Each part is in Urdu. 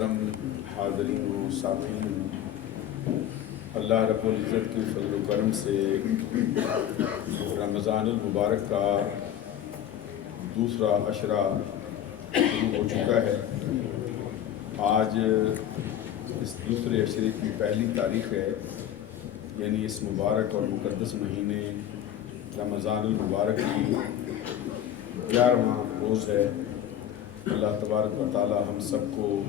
محترم حاضرین و سامعین، اللہ رب العزت کے فضل و کرم سے رمضان المبارک کا دوسرا عشرہ شروع ہو چکا ہے۔ آج اس دوسرے عشرے کی پہلی تاریخ ہے، یعنی اس مبارک اور مقدس مہینے رمضان المبارک کی 11واں روز ہے۔ اللہ تبارک و تعالی ہم سب کو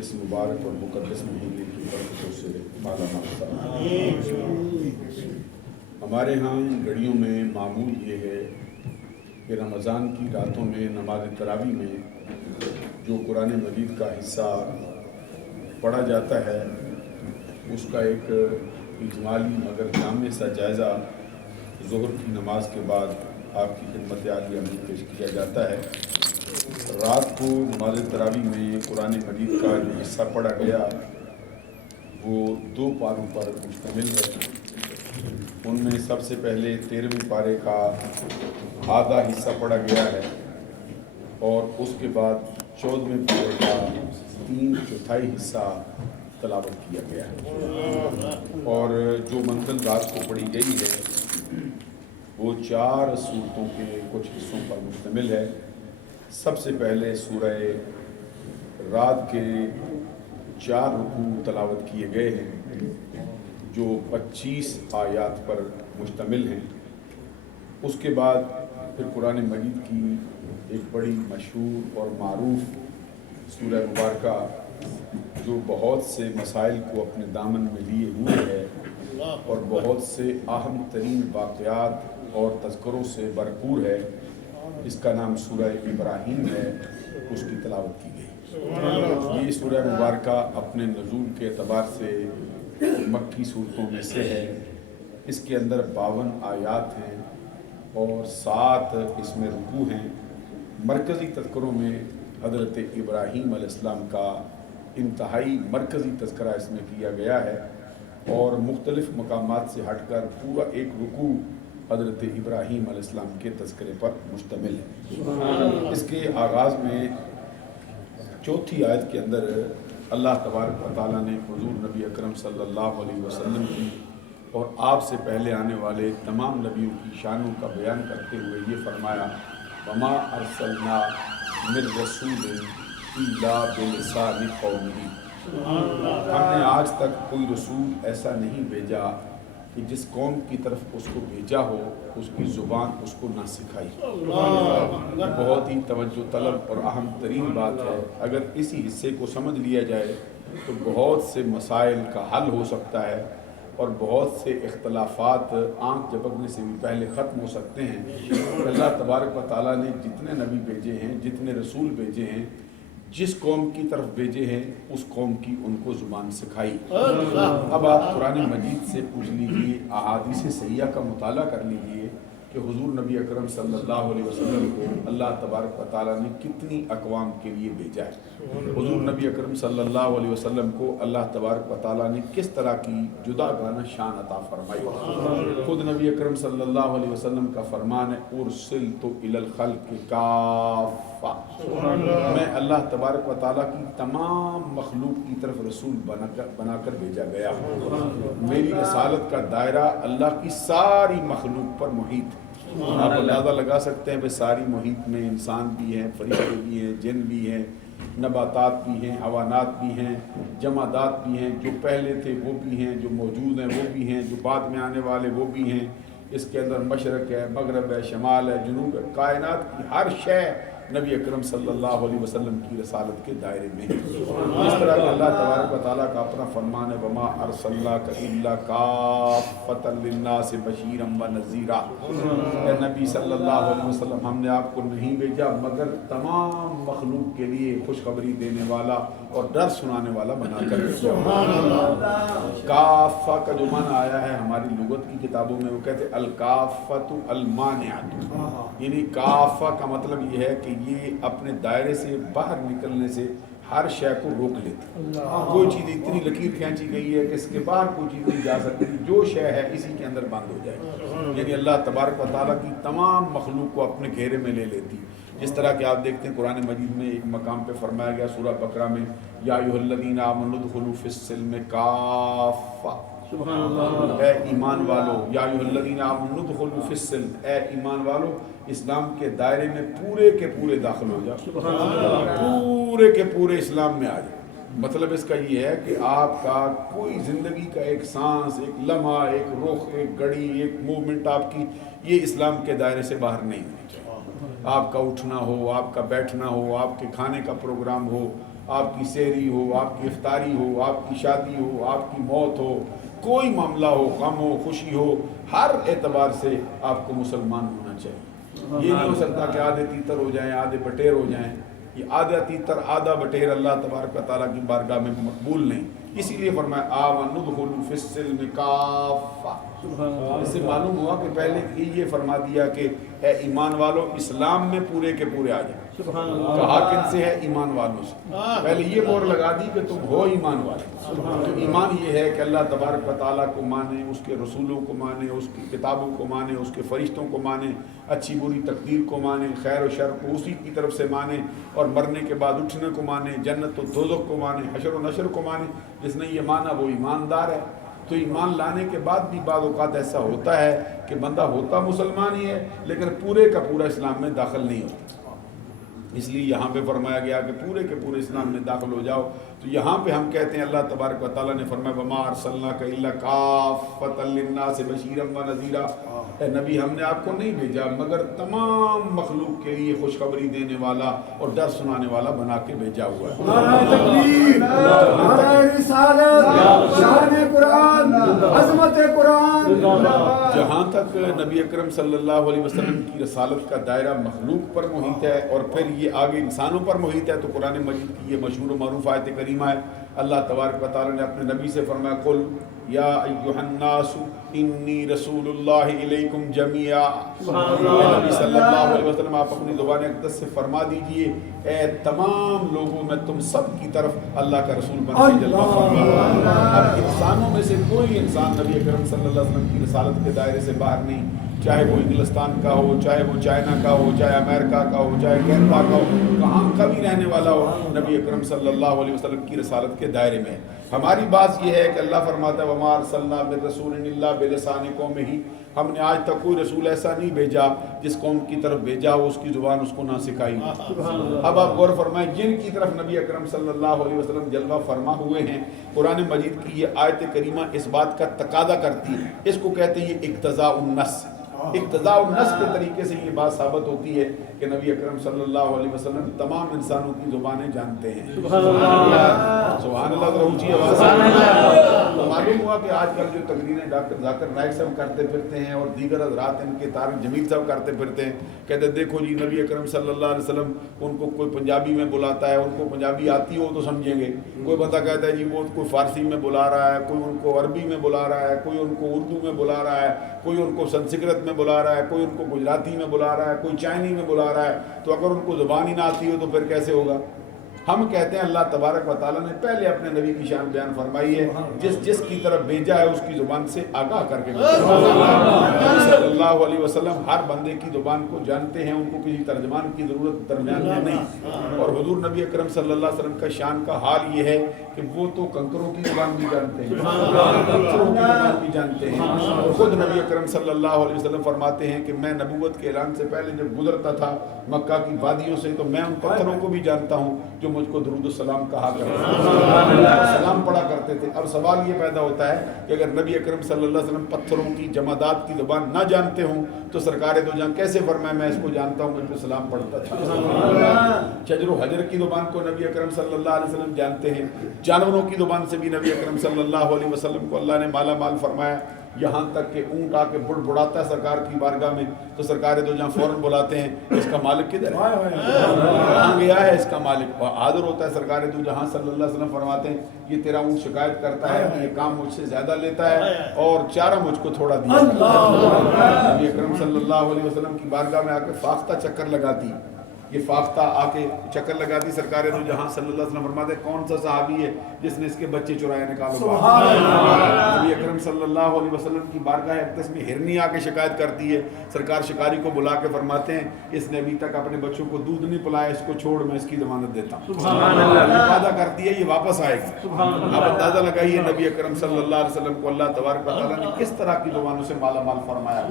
اس مبارک اور مقدس مہینے کی برکتوں سے مالا مال فرمائے۔ ہمارے ہاں گھڑیوں میں معمول یہ ہے کہ رمضان کی راتوں میں نماز تراویح میں جو قرآن مجید کا حصہ پڑھا جاتا ہے، اس کا ایک اجمالی مگر جامع سا جائزہ ظہر کی نماز کے بعد آپ کی خدمت عالیہ میں پیش کیا جاتا ہے۔ رات کو نماز تراویح میں قرآن مجید کا جو حصہ پڑھا گیا وہ 2 پاروں پر مشتمل ہے۔ ان میں سب سے پہلے 13ویں پارے کا آدھا حصہ پڑھا گیا ہے، اور اس کے بعد 14ویں پارے کا 3/4 حصہ تلاوت کیا گیا ہے۔ اور جو منزل رات کو پڑھی گئی ہے وہ 4 سورتوں کے کچھ حصوں پر مشتمل ہے۔ سب سے پہلے سورہ رعد کے 4 رکوع تلاوت کیے گئے ہیں جو 25 آیات پر مشتمل ہیں۔ اس کے بعد پھر قرآن مجید کی ایک بڑی مشہور اور معروف سورہ مبارکہ جو بہت سے مسائل کو اپنے دامن میں لیے ہوئے ہے اور بہت سے اہم ترین واقعات اور تذکروں سے بھرپور ہے، اس کا نام سورہ ابراہیم ہے، اس کی تلاوت کی گئی۔ یہ سورہ مبارکہ اپنے نزول کے اعتبار سے مکی صورتوں میں سے ہے۔ اس کے اندر 52 آیات ہیں اور 7 اس میں رکوع ہیں۔ مرکزی تذکروں میں حضرت ابراہیم علیہ السلام کا انتہائی مرکزی تذکرہ اس میں کیا گیا ہے، اور مختلف مقامات سے ہٹ کر پورا ایک رکوع حضرت ابراہیم علیہ السلام کے تذکرے پر مشتمل ہے۔ اس کے آغاز میں 4تھی آیت کے اندر اللہ تبارک و تعالیٰ نے حضور نبی اکرم صلی اللہ علیہ وسلم کی اور آپ سے پہلے آنے والے تمام نبیوں کی شانوں کا بیان کرتے ہوئے یہ فرمایا، وَمَا أَرْسَلْنَا مِن رَّسُولٍ إِلَّا بِلِسَانِ قَوْمِهِ۔ ہم نے آج تک کوئی رسول ایسا نہیں بھیجا کہ جس قوم کی طرف اس کو بھیجا ہو اس کی زبان اس کو نہ سکھائی۔ یہ بہت ہی توجہ طلب اور اہم ترین بات ہے۔ اگر اسی حصے کو سمجھ لیا جائے تو بہت سے مسائل کا حل ہو سکتا ہے اور بہت سے اختلافات آنکھ جھپکنے سے بھی پہلے ختم ہو سکتے ہیں۔ اللہ تبارک و تعالیٰ نے جتنے نبی بھیجے ہیں، جتنے رسول بھیجے ہیں، جس قوم کی طرف بھیجے ہیں اس قوم کی ان کو زبان سکھائی۔ اب آپ قرآن مجید سے پوچھ لیجئے، احادیث صحیحہ کا مطالعہ کر لیجئے کہ حضور نبی اکرم صلی اللہ علیہ وسلم کو اللہ تبارک و تعالیٰ نے کتنی اقوام کے لیے بھیجا ہے۔ حضور نبی اکرم صلی اللہ علیہ وسلم کو اللہ تبارک و تعالیٰ نے کس طرح کی جدا گانا شان عطا فرمائی۔ خود نبی اکرم صلی اللہ علیہ وسلم کا فرمان ہے، ارسلت الی الخلق کافہ، میں اللہ تبارک و تعالیٰ کی تمام مخلوق کی طرف رسول بنا کر بھیجا گیا۔ میری رسالت کا دائرہ اللہ کی ساری مخلوق پر محیط ہے۔ آپ اندازہ لگا سکتے ہیں کہ ساری محیط میں انسان بھی ہیں، فرشتے بھی ہیں، جن بھی ہیں، نباتات بھی ہیں، حیوانات بھی ہیں، جمادات بھی ہیں، جو پہلے تھے وہ بھی ہیں، جو موجود ہیں وہ بھی ہیں، جو بعد میں آنے والے وہ بھی ہیں۔ اس کے اندر مشرق ہے، مغرب ہے، شمال ہے، جنوب ہے، کائنات کی ہر شے نبی اکرم صلی اللہ علیہ وسلم کی رسالت کے دائرے میں ہے۔ اس طرح کہ اللہ تبارک و تعالیٰ کا اپنا فرمان ہے، وَمَا أَرْسَلْنَاكَ إِلَّا كَافَّةً لِلنَّاسِ بَشِيرًا وَنَذِيرًا۔ اے نبی صلی اللہ علیہ وسلم، ہم نے آپ کو نہیں بھیجا مگر تمام مخلوق کے لیے خوشخبری دینے والا اور ڈر سنانے والا بنا کر بھیجا۔ کافہ کا جو معنی آیا ہے ہماری لغت کی کتابوں میں، وہ کہتے ہیں الکافۃ المانعۃ، یعنی کافہ کا مطلب یہ ہے کہ یہ اپنے دائرے سے باہر نکلنے سے ہر شے کو روک لیتی۔ کوئی چیز اتنی لکیر کھینچی گئی ہے کہ اس کے باہر کوئی چیز نہیں جا سکتی، جو شے ہے اسی کے اندر بند ہو جائے۔ یعنی اللہ تبارک و تعالیٰ کی تمام مخلوق کو اپنے گھیرے میں لے لیتی۔ جس طرح کہ آپ دیکھتے ہیں قرآن مجید میں ایک مقام پہ فرمایا گیا سورہ بقرہ میں یا ایھا الذین آمنوا ادخلوا فی السلم کافہ، سبحان اللہ، اے ایمان والو، یا ایھا الذین آمنوا ادخلوا فی السلم، اے ایمان والو اسلام کے دائرے میں پورے کے پورے داخل ہو جاؤ، سبحان اللہ، پورے کے پورے اسلام میں آ جاؤ۔ مطلب اس کا یہ ہے کہ آپ کا کوئی زندگی کا ایک سانس، ایک لمحہ، ایک رخ، ایک گھڑی، ایک موومنٹ آپ کی یہ اسلام کے دائرے سے باہر نہیں ہونی چاہیے۔ آپ کا اٹھنا ہو، آپ کا بیٹھنا ہو، آپ کے کھانے کا پروگرام ہو، آپ کی سحری ہو، آپ کی افطاری ہو، آپ کی شادی ہو، آپ کی موت ہو، کوئی معاملہ ہو، غم ہو، خوشی ہو، ہر اعتبار سے آپ کو مسلمان ہونا چاہیے۔ یہ نہیں ہو سکتا کہ آدھے تیتر ہو جائیں، آدھے بٹیر ہو جائیں۔ یہ آدھا تیتر آدھا بٹیر اللہ تبارک و تعالیٰ کی بارگاہ میں مقبول نہیں، اسی لیے فرمایا آمنوا ادخلوا فی السلم کافہ۔ اس سے معلوم ہوا کہ پہلے یہ فرما دیا کہ اے ایمان والو اسلام میں پورے کے پورے آ جائیں۔ سبحان اللہ، کہا کن سے ہے؟ ایمان والوں سے۔ پہلے یہ مور لگا دی کہ تم ہو ایمان والے۔ تو ایمان یہ ہے کہ اللہ تبارک و تعالیٰ کو مانے، اس کے رسولوں کو مانے، اس کی کتابوں کو مانے، اس کے فرشتوں کو مانے، اچھی بری تقدیر کو مانے، خیر و شر کو اسی کی طرف سے مانے، اور مرنے کے بعد اٹھنے کو مانے، جنت و دوزخ کو مانے، حشر و نشر کو مانے۔ جس نے یہ مانا وہ ایماندار ہے۔ تو ایمان لانے کے بعد بھی بعض اوقات ایسا ہوتا ہے کہ بندہ ہوتا مسلمان ہی ہے لیکن پورے کا پورا اسلام میں داخل نہیں ہوتا۔ اس لیے یہاں پہ فرمایا گیا کہ پورے کے پورے اسلام میں داخل ہو جاؤ۔ تو یہاں پہ ہم کہتے ہیں اللہ تبارک و تعالیٰ نے فرمایا وما ارسلناک الا کافۃ للناس بشیرا ونذیرا، اے نبی ہم نے آپ کو نہیں بھیجا مگر تمام مخلوق کے لیے خوشخبری دینے والا اور ڈر سنانے والا بنا کے بھیجا ہوا ہے۔ نعرہ تکبیر، نعرہ رسالت، شان قرآن، عظمت قرآن۔ جہاں تک نبی اکرم صلی اللہ علیہ وسلم کی رسالت کا دائرہ مخلوق پر محیط ہے اور پھر یہ آگے انسانوں پر محیط ہے، تو قرآن مجید کی یہ مشہور و معروف آیت کریمہ ہے۔ اللہ تبارک و تعالیٰ نے اپنے نبی سے فرمایا قل یا ایھا الناس انی رسول اللہ الیکم جمیعا۔ نبی صلی اللہ علیہ وسلم آپ اپنی زبان اقدس سے فرما دیجئے اے تمام لوگوں میں تم سب کی طرف اللہ کا رسول بن کے جلوہ فرما۔ اب انسانوں میں سے کوئی انسان نبی اکرم صلی اللہ علیہ وسلم کی رسالت کے دائرے سے باہر نہیں، چاہے وہ انگلستان کا ہو، چاہے وہ چائنا کا ہو، چاہے امریکہ کا ہو، چاہے کینیڈا کا ہو، کہاں کا بھی رہنے والا ہو، نبی اکرم صلی اللہ علیہ وسلم کی رسالت کے دائرے میں ہے۔ ہماری بات یہ ہے کہ اللہ فرماتا ہے وما ارسلنا من رسول الا بلسان قومہ، ہم نے آج تک کوئی رسول ایسا نہیں بھیجا جس قوم کی طرف بھیجا ہو اس کی زبان اس کو نہ سکھائی۔ اب آپ غور فرمائیں جن کی طرف نبی اکرم صلی اللہ علیہ وسلم جلوہ فرما ہوئے ہیں، قرآن مجید کی یہ آیت کریمہ اس بات کا تقاضا کرتی ہے، اس کو کہتے ہیں یہ اقتضاء النص۔ اقتضاء النص کے طریقے سے یہ بات ثابت ہوتی ہے کہ نبی اکرم صلی اللہ علیہ وسلم تمام انسانوں کی زبانیں جانتے ہیں۔ سبحان اللہ، سبحان اللہ، ذرا اونچی آواز سے۔ تو معلوم ہوا کہ آج کل جو تقریریں ڈاکٹر ذاکر نائک صاحب کرتے پھرتے ہیں اور دیگر حضرات ان کے طارق جمیل صاحب کرتے پھرتے ہیں، کہتے ہیں دیکھو جی نبی اکرم صلی اللہ علیہ وسلم ان کو کوئی پنجابی میں بلاتا ہے، ان کو پنجابی آتی ہو تو سمجھیں گے، کوئی بندہ کہتا ہے جی وہ کوئی فارسی میں بلا رہا ہے، کوئی ان کو عربی میں بلا رہا ہے، کوئی ان کو اردو میں بلا رہا ہے، کوئی ان کو سنسکرت میں بلا رہا ہے، کوئی ان کو گجراتی میں بلا رہا ہے، کوئی چائنی میں بلا رہا ہے۔ تو اگر ان کو زبان ہی نہ آتی ہو تو پھر کیسے ہوگا؟ ہم کہتے ہیں اللہ تبارک و تعالیٰ نے پہلے اپنے نبی کی شان بیان فرمائی ہے، جس کی طرف بھیجا ہے اس کی زبان سے آگاہ کر کے صلی اللہ علیہ وسلم ہر بندے کی زبان کو جانتے ہیں، ان کو کسی ترجمان کی ضرورت درمیان میں نہیں۔ اور حضور نبی اکرم صلی اللہ علیہ وسلم کا شان کا حال یہ ہے کہ وہ تو کنکروں کی زبان بھی جانتے ہیں، پتھروں کی زبان بھی جانتے ہیں۔ اور خود نبی اکرم صلی اللہ علیہ وسلم فرماتے ہیں کہ میں نبوت کے اعلان سے پہلے جب گزرتا تھا مکہ کی وادیوں سے تو میں ان پتھروں کو بھی جانتا ہوں جو مجھ کو درود السلام کہا کرتے تھے، سلام پڑھا کرتے تھے۔ اب سوال یہ پیدا ہوتا ہے کہ اگر نبی اکرم صلی اللہ علیہ وسلم پتھروں کی جمادات کی زبان نہ جانتے ہوں تو سرکار دو جہاں کیسے فرمائے میں اس کو جانتا ہوں، مجھ پہ سلام پڑھتا تھا۔ شجر و حجر کی زبان کو نبی اکرم صلی اللہ علیہ وسلم جانتے ہیں، جانوروں کی زبان سے بھی نبی اکرم صلی اللہ علیہ وسلم کو اللہ نے مالا مال فرمایا، یہاں تک کہ اونٹ آ کے بڑھاتا ہے سرکار کی بارگاہ میں تو سرکار دو جہاں فوراً بلاتے ہیں اس کا مالک کدھر ہے، کہاں گیا ہے اس کا مالک؟ حاضر ہوتا ہے سرکار دو جہاں صلی اللہ علیہ وسلم فرماتے ہیں یہ تیرا اونٹ شکایت کرتا ہے کہ یہ کام مجھ سے زیادہ لیتا ہے اور چارہ مجھ کو تھوڑا دیا۔ نبی اکرم صلی اللہ علیہ وسلم کی بارگاہ میں آ کے فاختہ چکر لگاتی یہ فاختہ آ کے چکر لگاتی سرکار دو جہاں صلی اللہ علیہ وسلم فرماتے ہیں کون سا صحابی ہے جس نے اس کے بچے چرائے نکالو. نبی اکرم صلی اللہ علیہ وسلم کی بارگاہ اقدس میں ہرنی آ کے شکایت کرتی ہے. سرکار شکاری کو بلا کے فرماتے ہیں اس نے ابھی تک اپنے بچوں کو دودھ نہیں پلایا, اس کو چھوڑ میں اس کی ضمانت دیتا ہوں. وعدہ کرتی ہے یہ واپس آئے گی. اب اندازہ لگائیے نبی اکرم صلی اللہ علیہ وسلم کو اللہ تبارک و تعالیٰ نے کس طرح کی زبانوں سے مالا مال فرمایا.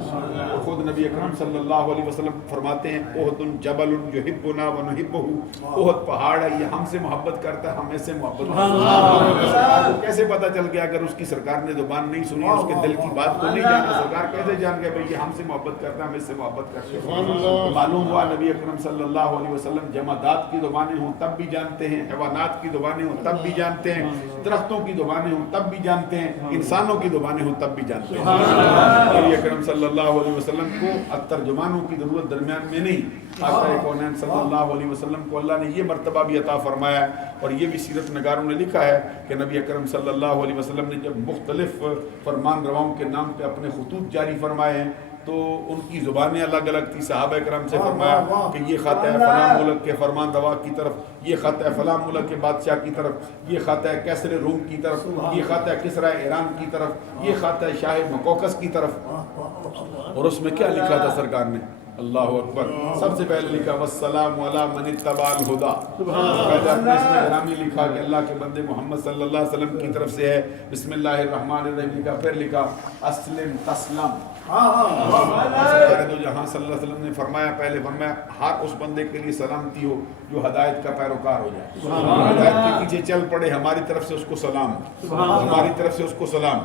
اور خود نبی اکرم صلی اللہ علیہ وسلم فرماتے ہیں احد جبل یحبنا ونحبہ, احد پہاڑ ہے یہ ہم سے محبت کرتا ہے ہم اس سے محبت کرتا ہے. کیسے پتا چل گیا اگر اس کی سرکار نے زبان نہیں سنی اس کے دل کی بات کو نہیں جانا, سرکار کیسے جان گیا بھئی یہ ہم سے محبت کرتا ہے ہم اس سے محبت کرتے ہیں. معلوم ہوا نبی اکرم صلی اللہ علیہ وسلم جمادات کی زبانیں ہوں تب بھی جانتے ہیں, حیوانات کی زبانیں ہوں تب بھی جانتے ہیں, درختوں کی زبانیں ہوں تب بھی جانتے ہیں, انسانوں کی زبانیں ہوں تب بھی جانتے ہیں. نبی اکرم صلی اللہ علیہ وسلم کو ترجمانوں کی ضرورت درمیان میں نہیں, آقا کونین صلی اللہ علیہ وسلم کو اللہ نے یہ مرتبہ بھی عطا فرمایا ہے. اور یہ بھی سیرت نگاروں نے لکھا ہے کہ نبی اکرم صلی اللہ علیہ وسلم نے جب مختلف فرمان رواؤں کے نام پہ اپنے خطوط جاری فرمائے ہیں تو ان کی زبانیں الگ الگ تھی. صحابہ کرام سے فرمایا کہ یہ خط ہے فلاں ملک کے فرمان روا کی طرف, یہ خط ہے فلاں ملک کے بادشاہ کی طرف, یہ خط ہے کیسر روم کی طرف, یہ خط ہے کسرا ایران کی طرف, یہ خط ہے شاہ مکوکس کی طرف. اور اس میں کیا لکھا تھا سرکار نے؟ اللہ اکبر. سب سے پہلے لکھا والسلام علی من اتبع الہدی. پہلے اپنے اس میں احرامی لکھا کہ اللہ کے بندے محمد صلی اللہ علیہ وسلم کی طرف سے ہے, بسم اللہ الرحمن الرحیم لکھا. پھر لکھا اسلم تسلم. سرکار دو جہاں صلی اللہ علیہ وسلم نے فرمایا, پہلے فرمایا ہر اس بندے کے لیے سلامتی ہو جو ہدایت کا پیروکار ہو جائے, ہدایت کے پیچھے چل پڑے, ہماری طرف سے اس کو سلام, ہماری طرف سے اس کو سلام.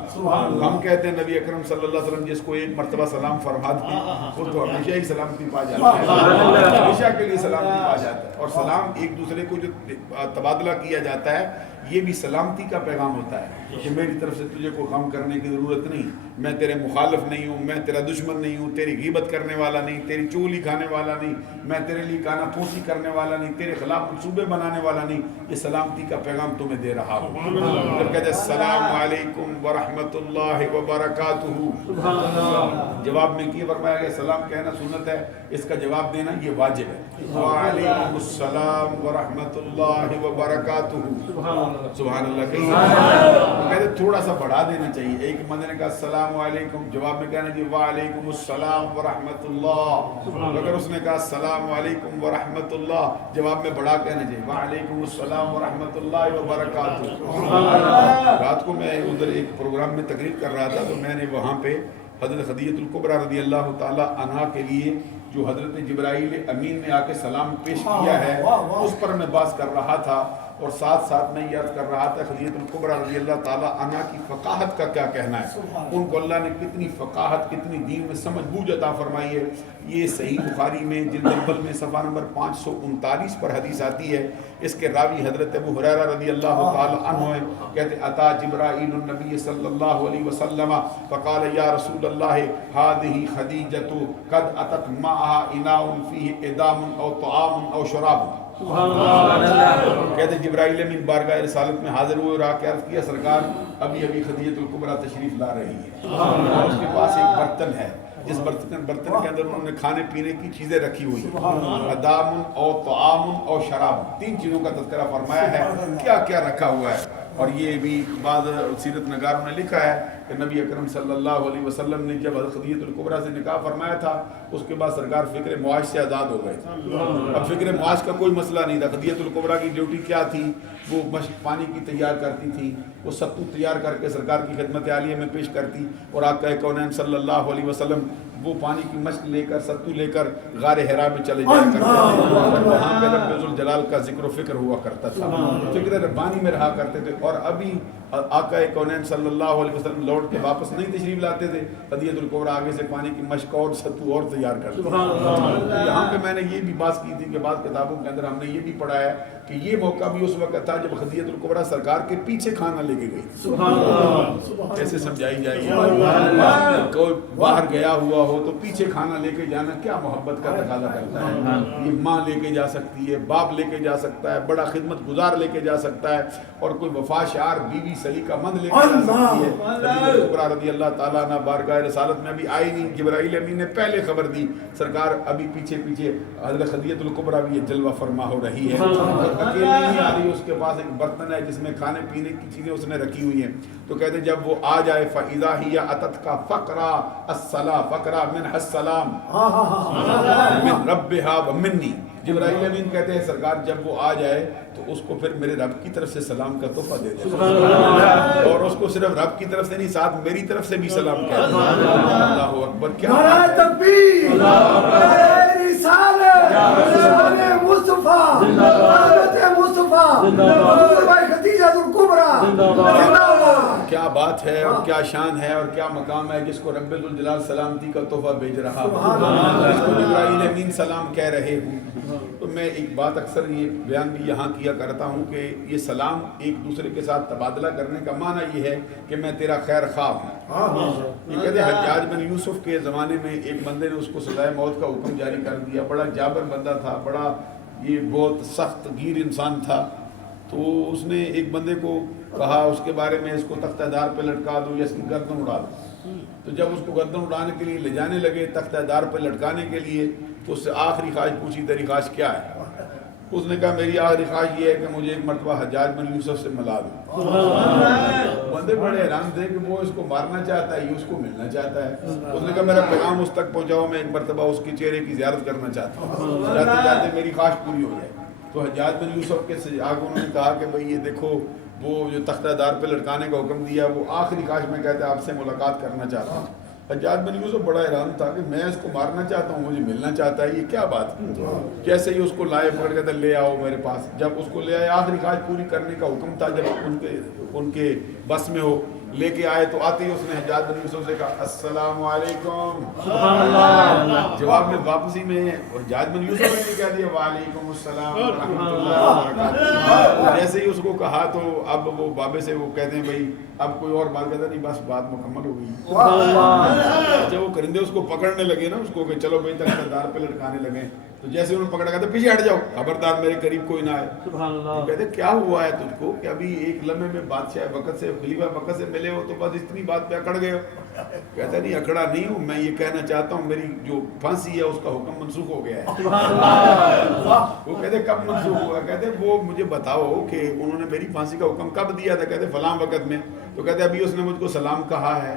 ہم کہتے ہیں نبی اکرم صلی اللہ علیہ وسلم جس کو ایک مرتبہ سلام فرما دی وہ تو ہمیشہ ہی سلامتی پا جاتا ہے, ہمیشہ کے لیے سلامتی پا جاتا ہے. اور سلام ایک دوسرے کو جو تبادلہ کیا جاتا ہے یہ بھی سلامتی کا پیغام ہوتا ہے کہ میری طرف سے تجھے کوئی غم کرنے کی ضرورت نہیں, میں تیرے مخالف نہیں ہوں, میں تیرا دشمن نہیں ہوں, تیری غیبت کرنے والا نہیں, تیری چولی کھانے والا نہیں, میں تیرے لیے کانا پھوسی کرنے والا نہیں, تیرے خلاف منصوبے بنانے والا نہیں. یہ سلامتی کا پیغام تمہیں دے رہا ہوں. پھر کہتے ہیں السلام علیکم ورحمۃ اللہ وبرکاتہ. جواب میں یہ فرمایا گیا سلام کہنا سنت ہے, اس کا جواب دینا یہ واجب ہے. وعلیکم السلام ورحمۃ اللہ وبرکاتہ. سبحان اللہ. کہتے تھوڑا سا بڑھا دینا چاہیے. ایک بندے نے کہا السلام علیکم, جواب میں کہنا جی وعلیکم السلام ورحمۃ اللہ. اگر اس نے کہا السلام علیکم ورحمۃ اللہ, جواب میں بڑھا کہنا چاہیے وعلیکم السلام ورحمۃ اللہ وبرکاتہ. رات کو میں ادھر ایک پروگرام میں تقریر کر رہا تھا تو میں نے وہاں پہ حضرت خدیجہ الکبریٰ رضی اللہ تعالی عنہا کے لیے جو حضرت جبرائیل امین نے آ کے سلام پیش کیا ہے اس پر میں بات کر رہا تھا. اور ساتھ ساتھ میں یہ عرض کر رہا تھا خدیجہ الکبریٰ رضی اللہ تعالی عنہا کی فقاہت کا کیا کہنا ہے. ان کو اللہ نے کتنی فقاہت, کتنی دین میں سمجھ بوجھ عطا فرمائی ہے. یہ صحیح بخاری میں جلد اول میں صفحہ نمبر 539 پر حدیث آتی ہے. اس کے راوی حضرت ابو ہریرہ رضی اللہ تعالی عنہ ہیں. کہتے اتا جبرائیل النبی صلی اللہ علیہ وسلم فقال یا رسول اللہ هذه خدیجۃ قد اتت معها اناء فيه ادام او طعام او شراب. کہتے جبرائیل امین بارگاہ رسالت میں حاضر ہوئے اور آ کے عرض کیا سرکار ابھی ابھی خدیجہ الکبریٰ تشریف لا رہی ہے اور اس کے پاس ایک برتن ہے, جس برتن کے اندر انہوں نے کھانے پینے کی چیزیں رکھی ہوئی ہیں, ادام او طعام او شراب, 3 چیزوں کا تذکرہ فرمایا ہے. کیا کیا رکھا ہوا ہے. اور یہ بھی بعض سیرت نگاروں نے لکھا ہے کہ نبی اکرم صلی اللہ علیہ وسلم نے جب حضرت خدیجہ الکبریٰ سے نکاح فرمایا تھا اس کے بعد سرکار فکر معاش سے آزاد ہو گئے تھے. اب فکر معاش کا کوئی مسئلہ نہیں تھا. خدیجہ الکبریٰ کی ڈیوٹی کیا تھی, وہ پانی کی تیار کرتی تھی, وہ ستو تیار کر کے سرکار کی خدمت عالیہ میں پیش کرتی اور آقا کونین صلی اللہ علیہ وسلم وہ پانی کی مشق لے کر ستو لے کر غار حرا میں چلے جایا کرتے تھے. وہاں پہ رب ذوالجلال کا ذکر و فکر ہوا کرتا تھا, فکر ربانی میں رہا کرتے تھے. اور ابھی آقا کونین صلی اللہ علیہ وسلم لوٹ کے واپس نہیں تشریف لاتے تھے, خدیجہ الکبریٰ آگے سے پانی کی مشق اور ستو اور تیار کرتے. یہاں پہ میں نے یہ بھی بات کی تھی کہ بعض کتابوں کے اندر ہم نے یہ بھی پڑھا ہے کہ یہ موقع بھی اس وقت تھا جب خدیجہ الکبریٰ سرکار کے پیچھے کھانا لے کے گئی. کیسے سمجھائی جائے, کوئی باہر گیا ہوا ہو ہو تو پیچھے کھانا لے کے جانا کیا محبت کا تقاضا کرتا ہے. یہ ماں لے کے جا سکتی ہے, باپ لے کے جا سکتا ہے, بڑا خدمت گزار لے کے جا سکتا ہے, اور کوئی وفاشار بیوی سلیقہ مند لے کے جا سکتی ہے. خدیجہ کبریٰ رضی اللہ تعالیٰ عنہ بارگاہ رسالت میں ابھی آئی نہیں, جبرائیل امین نے پہلے خبر دی, سرکار ابھی پیچھے پیچھے حضرت خدیجہ کبریٰ بھی یہ جلوہ فرما ہو رہی ہے, اکیلی نہیں آ رہی, اس کے پاس ایک برتن ہے جس میں کھانے پینے کی چیزیں اس نے رکھی ہوئی ہیں. تو کہتے ہیں جب وہ آ جائے فَإِذَا هِيَ أَتَتْكَ فَقْرَا الصَّلَاةَ فَقْرَا مِنْهَا السَّلَامُ مِنْ رَبِّهَا وَمِنِّي. جبرائیل امین کہتے ہیں سرکار جب وہ آ جائے تو اس کو پھر میرے رب کی طرف سے سلام کا تحفہ دے دیں, اور اس کو صرف رب کی طرف سے نہیں, ساتھ میری طرف سے بھی سلام کہہ دیں. اللہ اکبر. کیا نعرہ تکبیر, نعرہ رسالت, شان مصطفیٰ, حضرت مصطفیٰ, حضرت خدیجہ کبریٰ زندہ باد. کیا بات ہے اور کیا شان ہے اور کیا مقام ہے جس کو رب ذوالجلال سلامتی کا تحفہ بھیج رہا ہوں, جس کو جبرائیل امین سلام کہہ رہے ہوں. تو میں ایک بات اکثر یہ بیان بھی یہاں کیا کرتا ہوں کہ یہ سلام ایک دوسرے کے ساتھ تبادلہ کرنے کا معنی یہ ہے کہ میں تیرا خیر خواہ ہوں. یہ کہتے ہیں حجاج بن یوسف کے زمانے میں ایک بندے نے اس کو سزائے موت کا حکم جاری کر دیا. بڑا جابر بندہ تھا, بڑا یہ بہت سخت گیر انسان تھا. تو اس نے ایک بندے کو کہا اس کے بارے میں اس کو تختہ دار پہ لٹکا دو یا اس کی گردن اڑا دو. تو جب اس کو گردن اڑانے کے لیے لے جانے لگے تختہ دار پہ لٹکانے کے لیے, تو اس سے آخری خواہش پوچھی تیری خواہش کیا ہے؟ اس نے کہا میری آخری خواہش یہ ہے کہ مجھے ایک مرتبہ حجاج بن یوسف سے ملا دو. بندے بڑے حیران تھے کہ وہ اس کو مارنا چاہتا ہے, یہ اس کو ملنا چاہتا ہے. اس نے کہا میرا پیغام اس تک پہنچاؤ, میں ایک مرتبہ اس کے چہرے کی زیارت کرنا چاہتا ہوں, جاتے جاتے میری خواہش پوری ہو جائے. تو حجاج بن یوسف کے آگے انہوں نے کہا کہ بھئی یہ دیکھو وہ جو تختہ دار پہ لٹکانے کا حکم دیا وہ آخری خواہش میں کہتے ہیں آپ سے ملاقات کرنا چاہتا ہوں. حجاج بن یوسف بڑا حیران تھا کہ میں اس کو مارنا چاہتا ہوں, مجھے ملنا چاہتا ہے, یہ کیا بات ہے؟ جیسے ہی اس کو لائے پکڑ کے لے آؤ میرے پاس. جب اس کو لے آئے, آخری خواہش پوری کرنے کا حکم تھا, جب ان کے بس میں ہو لے کے آئے تو آتے ہی اس نے حجاج بن یوسف سے کہا السلام علیکم. جواب میں واپسی میں حجاج بن یوسف نے کہہ دیا وعلیکم السلام ورحمۃ اللہ وبرکاتہ. جیسے ہی اس کو کہا تو اب وہ بابے سے وہ کہتے ہیں بھائی اب کوئی اور بات کہتا نہیں, بس بات مکمل ہو گئی. جب وہ کرندے اس کو پکڑنے لگے نا, اس کو کہ چلو بھائی تختہ دار پہ لٹکانے لگے, تو جیسے انہوں نے پکڑا کہتے پیچھے ہٹ جاؤ, خبردار میرے قریب کوئی نہ آئے. کہتے کیا ہوا ہے تجھ کو کہ ابھی ایک لمحے میں بادشاہ وقت سے خلیفہ وقت سے ملے ہو تو بس اتنی بات پہ اکڑ گئے ہو؟ کہتا نہیں اکڑا نہیں ہوں, میں یہ کہنا چاہتا ہوں میری جو پھانسی ہے اس کا حکم منسوخ ہو گیا ہے. وہ کہتے کب منسوخ ہوا؟ کہتے وہ مجھے بتاؤ کہ انہوں نے میری پھانسی کا حکم کب دیا تھا؟ کہتے فلاں وقت میں. تو کہتے ابھی اس نے مجھ کو سلام کہا ہے,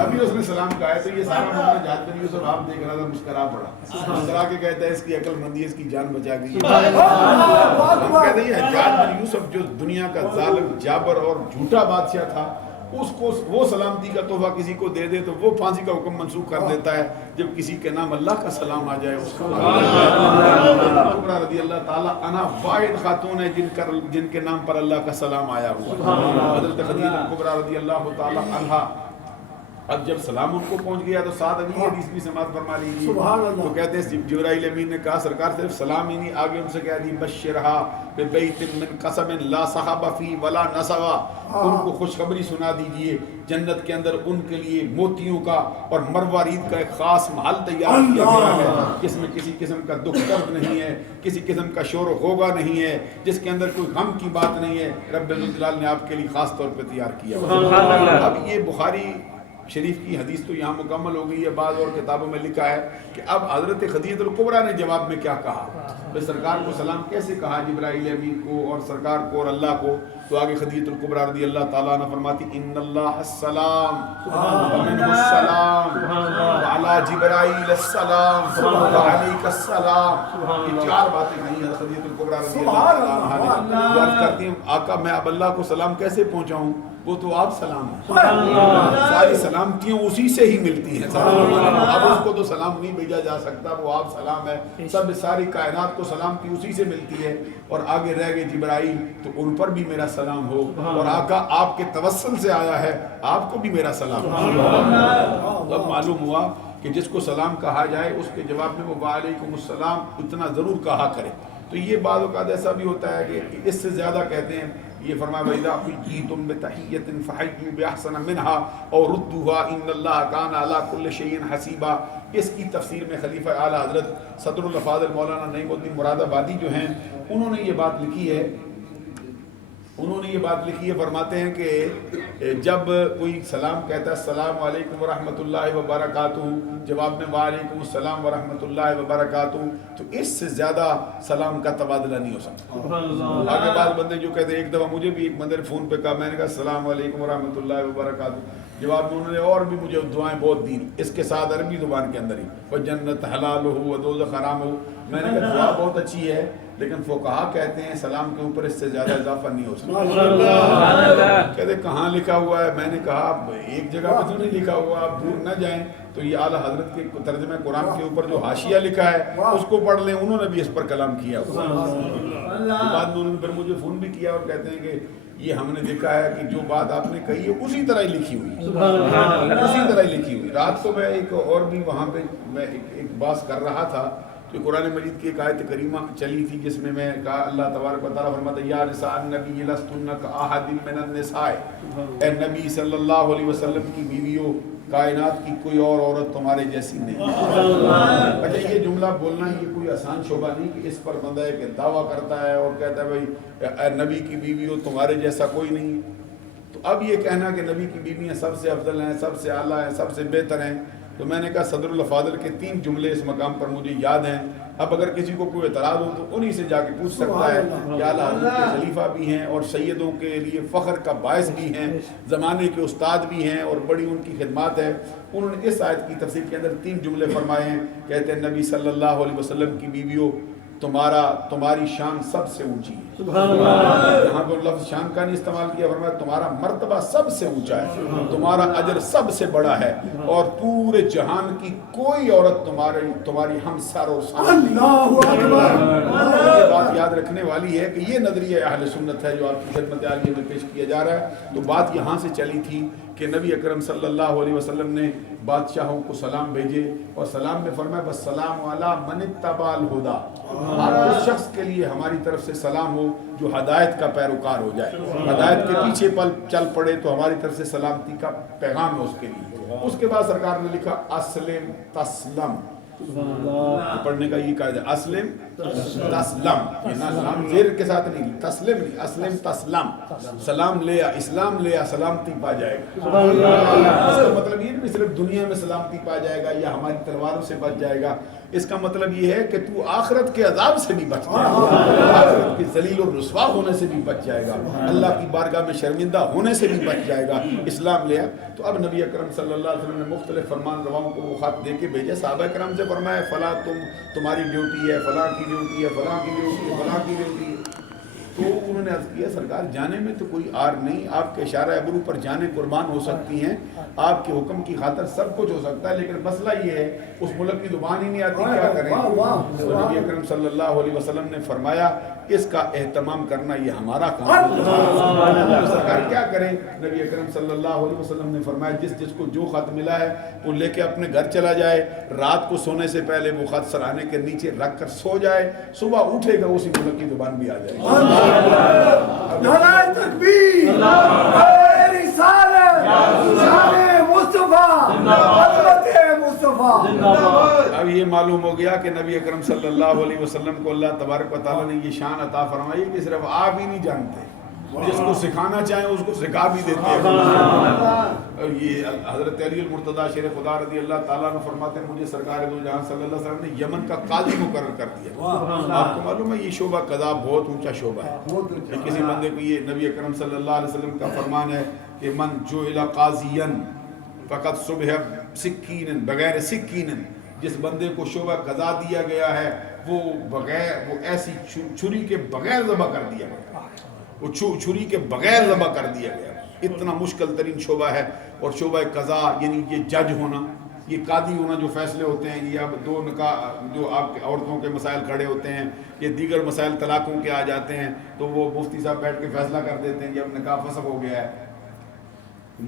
ابھی اس نے سلام کہا ہے. تو یہ سارا معاملہ حجاج بن یوسف آپ دیکھ رہا تھا, مسکرا پڑا, مسکرا کے کہتا ہے اس کی عقل مندی اس کی جان بچا گئی. ہم کہتے ہیں حجاج بن یوسف جو دنیا کا ظالم جابر اور جھوٹا بادشاہ تھا, اس کو وہ سلامتی کا تحفہ کسی کو دے دے تو وہ پھانسی کا حکم منسوخ کر دیتا ہے. جب کسی کے نام اللہ کا سلام آ جائے, اس کو کبریٰ رضی اللہ تعالیٰ عنہ واحد خاتون ہے جن کے نام پر اللہ کا سلام آیا ہوا. حضرت خدیجہ کبریٰ رضی اللہ تعالیٰ عنہ اب جب سلام ان کو پہنچ گیا تو ساتھ اگلی حدیث بھی سماعت فرما لیجیے. تو کہتے ہیں جبرائیل امین نے کہا سرکار صرف سلام ہی نہیں, آگے ان سے کہہ دی بشرھا ببیت من قصب لا صحب فی ولا نصب, ان کو خوشخبری سنا دیجئے جنت کے اندر ان کے لیے موتیوں کا اور مروارید کا ایک خاص محل تیار کیا گیا ہے, جس میں کسی قسم کا دکھ درد نہیں ہے, کسی قسم کا شور و غوغا نہیں ہے, جس کے اندر کوئی غم کی بات نہیں ہے. رب ذوالجلال نے آپ کے لیے خاص طور پہ تیار کیا. اب یہ بخاری شریف کی حدیث تو یہاں مکمل ہو گئی ہے. بعض اور کتابوں میں لکھا ہے کہ اب حضرت خدیجہ کبریٰ نے جواب میں کیا کہا, بھئی سرکار کو سلام کیسے کہا جبرائیل امین کو اور سرکار کو اور اللہ کو. تو آگے خدیجہ کبریٰ رضی اللہ تعالیٰ عنہ فرماتی ان اللہ السلام ومنہ السلام وعلی جبرائیل السلام وعلیک السلام. یہ چار باتیں کہیں ہیں خدیجہ کبریٰ رضی اللہ تعالیٰ عنہ نے. بات کرتی ہیں آقا میں اب اللہ کو سلام کیسے پہنچاؤں, وہ تو آپ سلام ہیں, ساری سلامتیاں اسی سے ہی ملتی ہیں. اب اس کو تو سلام نہیں بھیجا جا سکتا, وہ آپ سلام ہے. سب ساری کائنات کو سلامتی اسی سے ملتی ہے. اور آگے رہ گئے جبرائیل, تو ان پر بھی میرا سلام ہو, اور آقا آپ کے توسل سے آیا ہے, آپ کو بھی میرا سلام ہو. تب معلوم ہوا کہ جس کو سلام کہا جائے اس کے جواب میں وہ وعلیکم السلام اتنا ضرور کہا کرے. تو تو یہ بعض اوقات ایسا بھی ہوتا ہے کہ اس سے زیادہ کہتے ہیں. یہ فرمایا وَإِذَا حُيِّيتُم بِتَحِيَّةٍ فَحَيُّوا بِأَحْسَنَ مِنْهَا أَوْ رُدُّوهَا إِنَّ اللَّهَ كَانَ عَلَى كُلِّ شَيْءٍ حَسِيبًا. اس کی تفسیر میں خلیفہ اعلیٰ حضرت صدر الافاضل مولانا نعیم الدین مراد آبادی جو ہیں انہوں نے یہ بات لکھی ہے. فرماتے ہیں کہ جب کوئی سلام کہتا ہے السلام علیکم ورحمۃ اللہ وبرکاتہ، جواب میں وعلیکم السلام ورحمۃ اللہ وبرکاتہ، تو اس سے زیادہ سلام کا تبادلہ نہیں ہو سکتا. آگے بعض بندے جو کہتے ہیں، ایک دفعہ مجھے بھی ایک بندے نے فون پہ کہا، میں نے کہا السلام علیکم ورحمۃ اللہ وبرکاتہ، جواب میں انہوں نے اور بھی مجھے دعائیں بہت دی اس کے ساتھ عربی زبان کے اندر ہی، وجنت حلال ہو ودوزخ حرام ہو. میں نے کہا دعا بہت اچھی ہے لیکن فقہا کہتے ہیں سلام کے اوپر اس سے زیادہ اضافہ نہیں ہو سکتا. کہتے کہاں لکھا ہوا ہے؟ میں نے کہا ایک جگہ پہ تو نہیں لکھا ہوا، آپ دور نہ جائیں تو یہ اعلیٰ حضرت کے ترجمہ قرآن کے اوپر جو حاشیہ لکھا ہے اس کو پڑھ لیں، انہوں نے بھی اس پر کلام کیا. بعد میں انہوں نے پھر مجھے فون بھی کیا اور کہتے ہیں کہ یہ ہم نے دیکھا ہے کہ جو بات آپ نے کہی ہے اسی طرح ہی لکھی ہوئی. رات کو میں ایک اور بھی وہاں پہ میں ایک بات کر رہا تھا تو قرآن مجید کی ایک آیت کریمہ چلی تھی جس میں کہا اللہ تبارک و تعالیٰ فرماتا ہے یا نساء النبی لستن کاحد من النساء، اے نبی صلی اللہ علیہ وسلم کی بیویوں، کائنات کی کوئی اور عورت تمہارے جیسی نہیں. اچھا یہ جملہ بولنا یہ کوئی آسان شعبہ نہیں کہ اس پر بندہ ہے کہ دعویٰ کرتا ہے اور کہتا ہے بھائی اے نبی کی بیویوں تمہارے جیسا کوئی نہیں. تو اب یہ کہنا کہ نبی کی بیویاں سب سے افضل ہیں، سب سے اعلیٰ ہیں، سب سے بہتر ہیں، تو میں نے کہا صدر الافاضل کے 3 جملے اس مقام پر مجھے یاد ہیں. اب اگر کسی کو کوئی اعتراض ہو تو انہی سے جا کے پوچھ سکتا ہے کہ اعلیٰ حضرت کے خلیفہ بھی ہیں اور سیدوں کے لیے فخر کا باعث بھی ہیں، زمانے کے استاد بھی ہیں اور بڑی ان کی خدمات ہے. انہوں نے اس آیت کی تفسیر کے اندر 3 جملے فرمائے ہیں. کہتے ہیں نبی صلی اللہ علیہ وسلم کی بیویوں تمہاری شان سب سے اونچی ہے. یہاں پر لفظ شان کا نہیں استعمال کیا، فرمایا تمہارا مرتبہ سب سے اونچا ہے، تمہارا اجر سب سے بڑا ہے اور پورے جہان کی کوئی عورت تمہاری ہم سر اور سامنے. یہ بات یاد رکھنے والی ہے کہ یہ نظریہ اہل سنت ہے جو آپ کی خدمت عالیہ میں پیش کیا جا رہا ہے. تو بات یہاں سے چلی تھی کہ نبی اکرم صلی اللہ علیہ وسلم نے بادشاہوں کو سلام بھیجے اور سلام میں فرمایا بسلام علی من اتبع الہدی، ہر اس شخص کے لیے ہماری طرف سے سلام ہو جو ہدایت کا پیروکار ہو جائے، ہدایت کے پیچھے چل پڑے تو ہماری طرف سے سلامتی کا پیغام ہے اس کے لیے. اس کے بعد سرکار نے لکھا اسلم تسلم، پڑھنے کا یہ قاعدہ اسلم تسلم، یہ نہ سلام زیر کے ساتھ نہیں، تسلم نہیں، اسلم تسلم، سلام لیا، اسلام لیا، سلامتی پا جائے گا. اس کا مطلب یہ نہیں صرف دنیا میں سلامتی پا جائے گا یا ہماری تلواروں سے بچ جائے گا، اس کا مطلب یہ ہے کہ تو آخرت کے عذاب سے بھی بچ جائے گا، آخرت کے ذلیل و رسوا ہونے سے بھی بچ جائے گا، اللہ کی بارگاہ میں شرمندہ ہونے سے بھی بچ جائے گا. اسلام لیا. تو اب نبی اکرم صلی اللہ علیہ وسلم نے مختلف فرمان رواؤں کو وہ خط دے کے بھیجے. صحابہ کرام سے فرمایا فلاں تمہاری ڈیوٹی ہے، فلاں کی ڈیوٹی ہے، فلاں کی ڈیوٹی ہے، فلاں کی ڈیوٹی ہے. تو انہوں نے عرض کیا سرکار جانے میں تو کوئی آر نہیں، آپ کے اشارہ ابرو پر جانیں قربان ہو سکتی ہیں، آپ کے حکم کی خاطر سب کچھ ہو سکتا ہے، لیکن مسئلہ یہ ہے اس ملک کی زبان ہی نہیں آتی، کیا کریں. تو نبی اکرم صلی اللہ علیہ وسلم نے فرمایا اس کا اہتمام کرنا یہ ہمارا کام ہے. تو سرکار کیا کریں؟ نبی اکرم صلی اللہ علیہ وسلم نے فرمایا جس کو جو خط ملا ہے وہ لے کے اپنے گھر چلا جائے، رات کو سونے سے پہلے وہ خط سرانے کے نیچے رکھ کر سو جائے، صبح اٹھے گا اسی ملک کی زبان بھی آ جائے گی. نعرہ تکبیر، نعرہ رسالت، شان مصطفیٰ، عظمت مصطفیٰ. اب یہ معلوم ہو گیا کہ نبی اکرم صلی اللہ علیہ وسلم کو اللہ تبارک و تعالیٰ نے یہ شان عطا فرمائی کہ صرف آپ ہی نہیں جانتے، جس کو سکھانا چاہیں اس کو سکھا بھی دیتے ہیں. یہ حضرت علی المرتضیٰ شیر خدا رضی اللہ تعالیٰ نے فرماتے ہیں مجھے سرکار دو جہاں صلی اللہ علیہ وسلم نے یمن کا قاضی مقرر کر دیا. آپ کو معلوم ہے یہ شعبہ قضا بہت اونچا شعبہ ہے. کسی بندے کو یہ نبی اکرم صلی اللہ علیہ وسلم کا فرمان ہے کہ من جعل قاضیا فقط صبح سکین بغیر سکین، جس بندے کو شعبہ قضا دیا گیا ہے وہ ایسی چھری کے بغیر ذبح کر دیا گیا، وہ چھری کے بغیر ذبح کر دیا گیا. اتنا مشکل ترین شعبہ ہے. اور شعبہ قضا یعنی یہ جج ہونا، یہ قاضی ہونا، جو فیصلے ہوتے ہیں، یہ اب 2 نکاح جو آپ کے عورتوں کے مسائل کھڑے ہوتے ہیں، یہ دیگر مسائل طلاقوں کے آ جاتے ہیں تو وہ مفتی صاحب بیٹھ کے فیصلہ کر دیتے ہیں کہ اب نکاح فسخ ہو گیا ہے.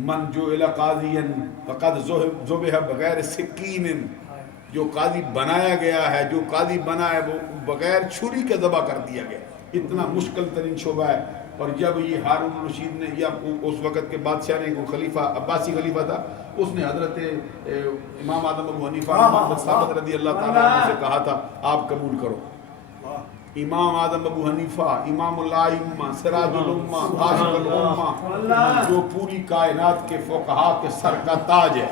من جعل قاضیا فقد ذبح بغیر سکین، جو قاضی بنایا گیا ہے، جو قاضی بنا ہے وہ بغیر چھری کے ذبح کر دیا گیا. اتنا مشکل ترین شعبہ ہے. اور جب یہ ہارون الرشید نے یا اس وقت کے بادشاہ نے، وہ خلیفہ عباسی خلیفہ تھا، اس نے حضرت امام اعظم ابو حنیفہ امام بن ثابت رضی اللہ تعالیٰ عنہ سے کہا تھا آپ قبول کرو. امام اعظم ابو حنیفہ امام الائمہ سراج الامہ قاسم الامہ، جو پوری کائنات کے فقہا کے سر کا تاج ہے،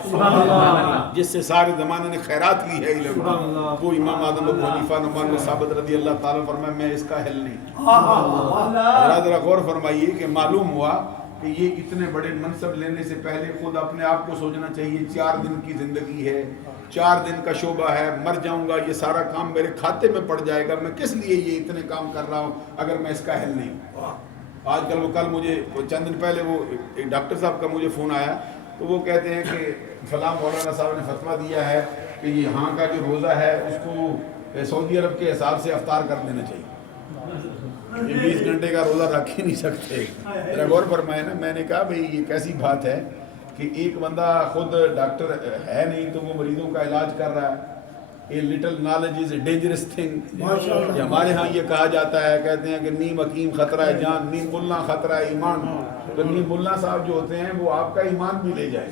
جس سے سارے زمانے نے خیرات لی ہے علم، وہ امام اعظم ابو حنیفہ نعمان بن ثابت رضی اللہ تعالیٰ فرمائے میں اس کا حل نہیں. ذرا غور فرمائیے کہ معلوم ہوا کہ یہ اتنے بڑے منصب لینے سے پہلے خود اپنے آپ کو سوچنا چاہیے 4 دن کی زندگی ہے، 4 دن کا شعبہ ہے، مر جاؤں گا، یہ سارا کام میرے کھاتے میں پڑ جائے گا، میں کس لیے یہ اتنے کام کر رہا ہوں اگر میں اس کا حل نہیں ہوں. آج کل مجھے چند دن پہلے وہ ایک ڈاکٹر صاحب کا مجھے فون آیا، تو وہ کہتے ہیں کہ فلاں مولانا صاحب نے فتویٰ دیا ہے کہ یہاں کا جو روزہ ہے اس کو سعودی عرب کے حساب سے افطار کر دینا چاہیے. یہ 20 گھنٹے کا روزہ رکھ ہی نہیں سکتے. ذرا غور فرمائے نا. میں نے کہا بھئی یہ کیسی بات ہے کہ ایک بندہ خود ڈاکٹر ہے نہیں تو وہ مریضوں کا علاج کر رہا ہے. A little knowledge is a dangerous thing. ہمارے ہاں یہ کہا جاتا ہے، کہتے ہیں کہ نیم حکیم خطرہ ہے جان، نیم ملا خطرہ ہے ایمان. تو نیم ملا صاحب جو ہوتے ہیں وہ آپ کا ایمان بھی لے جائیں،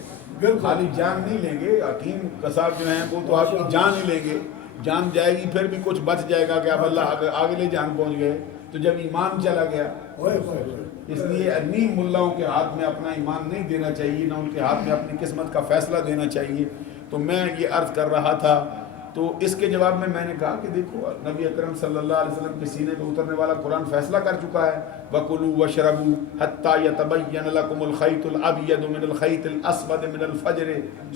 خالی جان نہیں لیں گے. حکیم صاحب جو ہیں وہ تو آپ کی جان ہی لیں گے. جان جائے گی پھر بھی کچھ بچ جائے گا کہ اب اللہ آگے لے جان پہنچ گئے. تو جب ایمان چلا گیا، اس لیے نیم ملاؤں کے ہاتھ میں اپنا ایمان نہیں دینا چاہیے، نہ ان کے ہاتھ میں اپنی قسمت کا فیصلہ دینا چاہیے. تو میں یہ عرض کر رہا تھا، تو اس کے جواب میں نے کہا کہ دیکھو نبی اکرم صلی اللہ علیہ وسلم کے سینے پہ اترنے والا قرآن فیصلہ کر چکا ہے، وَكُلُوا وَاشْرَبُوا حَتَّى يَتَبَيَّنَ لَكُمُ الْخَيْطُ الْأَبْيَضُ مِنَ الْخَيْطِ الْأَسْوَدِ مِنَ الْفَجْرِ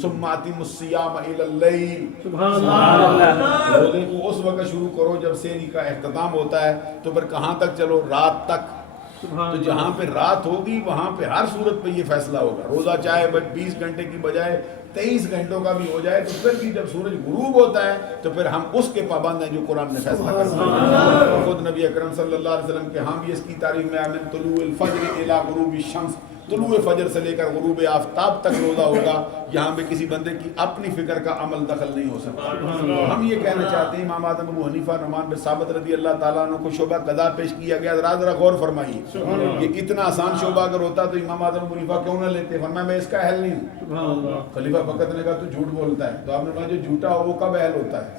ثُمَّ أَتِمُّوا الصِّيَامَ إِلَى اللَّيْلِ. سبحان اللہ. روزے کو اس وقت شروع کرو جب سحری کا اختتام ہوتا ہے، تو پھر کہاں تک چلو؟ رات تک. تو جہاں پہ رات ہوگی وہاں پہ ہر صورت پہ یہ فیصلہ ہوگا. روزہ چاہے 20 گھنٹے کی بجائے 23 گھنٹوں کا بھی ہو جائے، تو پھر بھی جب سورج غروب ہوتا ہے تو پھر ہم اس کے پابند ہیں جو قرآن نے فیصلہ کر دیا. خود نبی اکرم صلی اللہ علیہ وسلم کے ہاں بھی اس کی تعریف میں من طلوع الفجر الی غروب الشمس، طلوع فجر سے لے کر غروب آفتاب تک روزہ ہوگا. یہاں پہ کسی بندے کی اپنی فکر کا عمل دخل نہیں ہو سکتا. ہم یہ کہنا چاہتے ہیں امام اعظم ابو حنیفہ نعمان بن ثابت رضی اللہ تعالیٰ عنہ کو شعبہ قضا پیش کیا گیا. ذرا غور فرمائیے، یہ اتنا آسان شعبہ اگر ہوتا تو امام اعظم ابو حنیفہ کیوں نہ لیتے؟ فرمایا میں اس کا اہل نہیں ہوں. خلیفہ فقط نے کہا تو جھوٹ بولتا ہے. تو آپ نے کہا جو جھوٹا ہو وہ کب اہل ہوتا ہے؟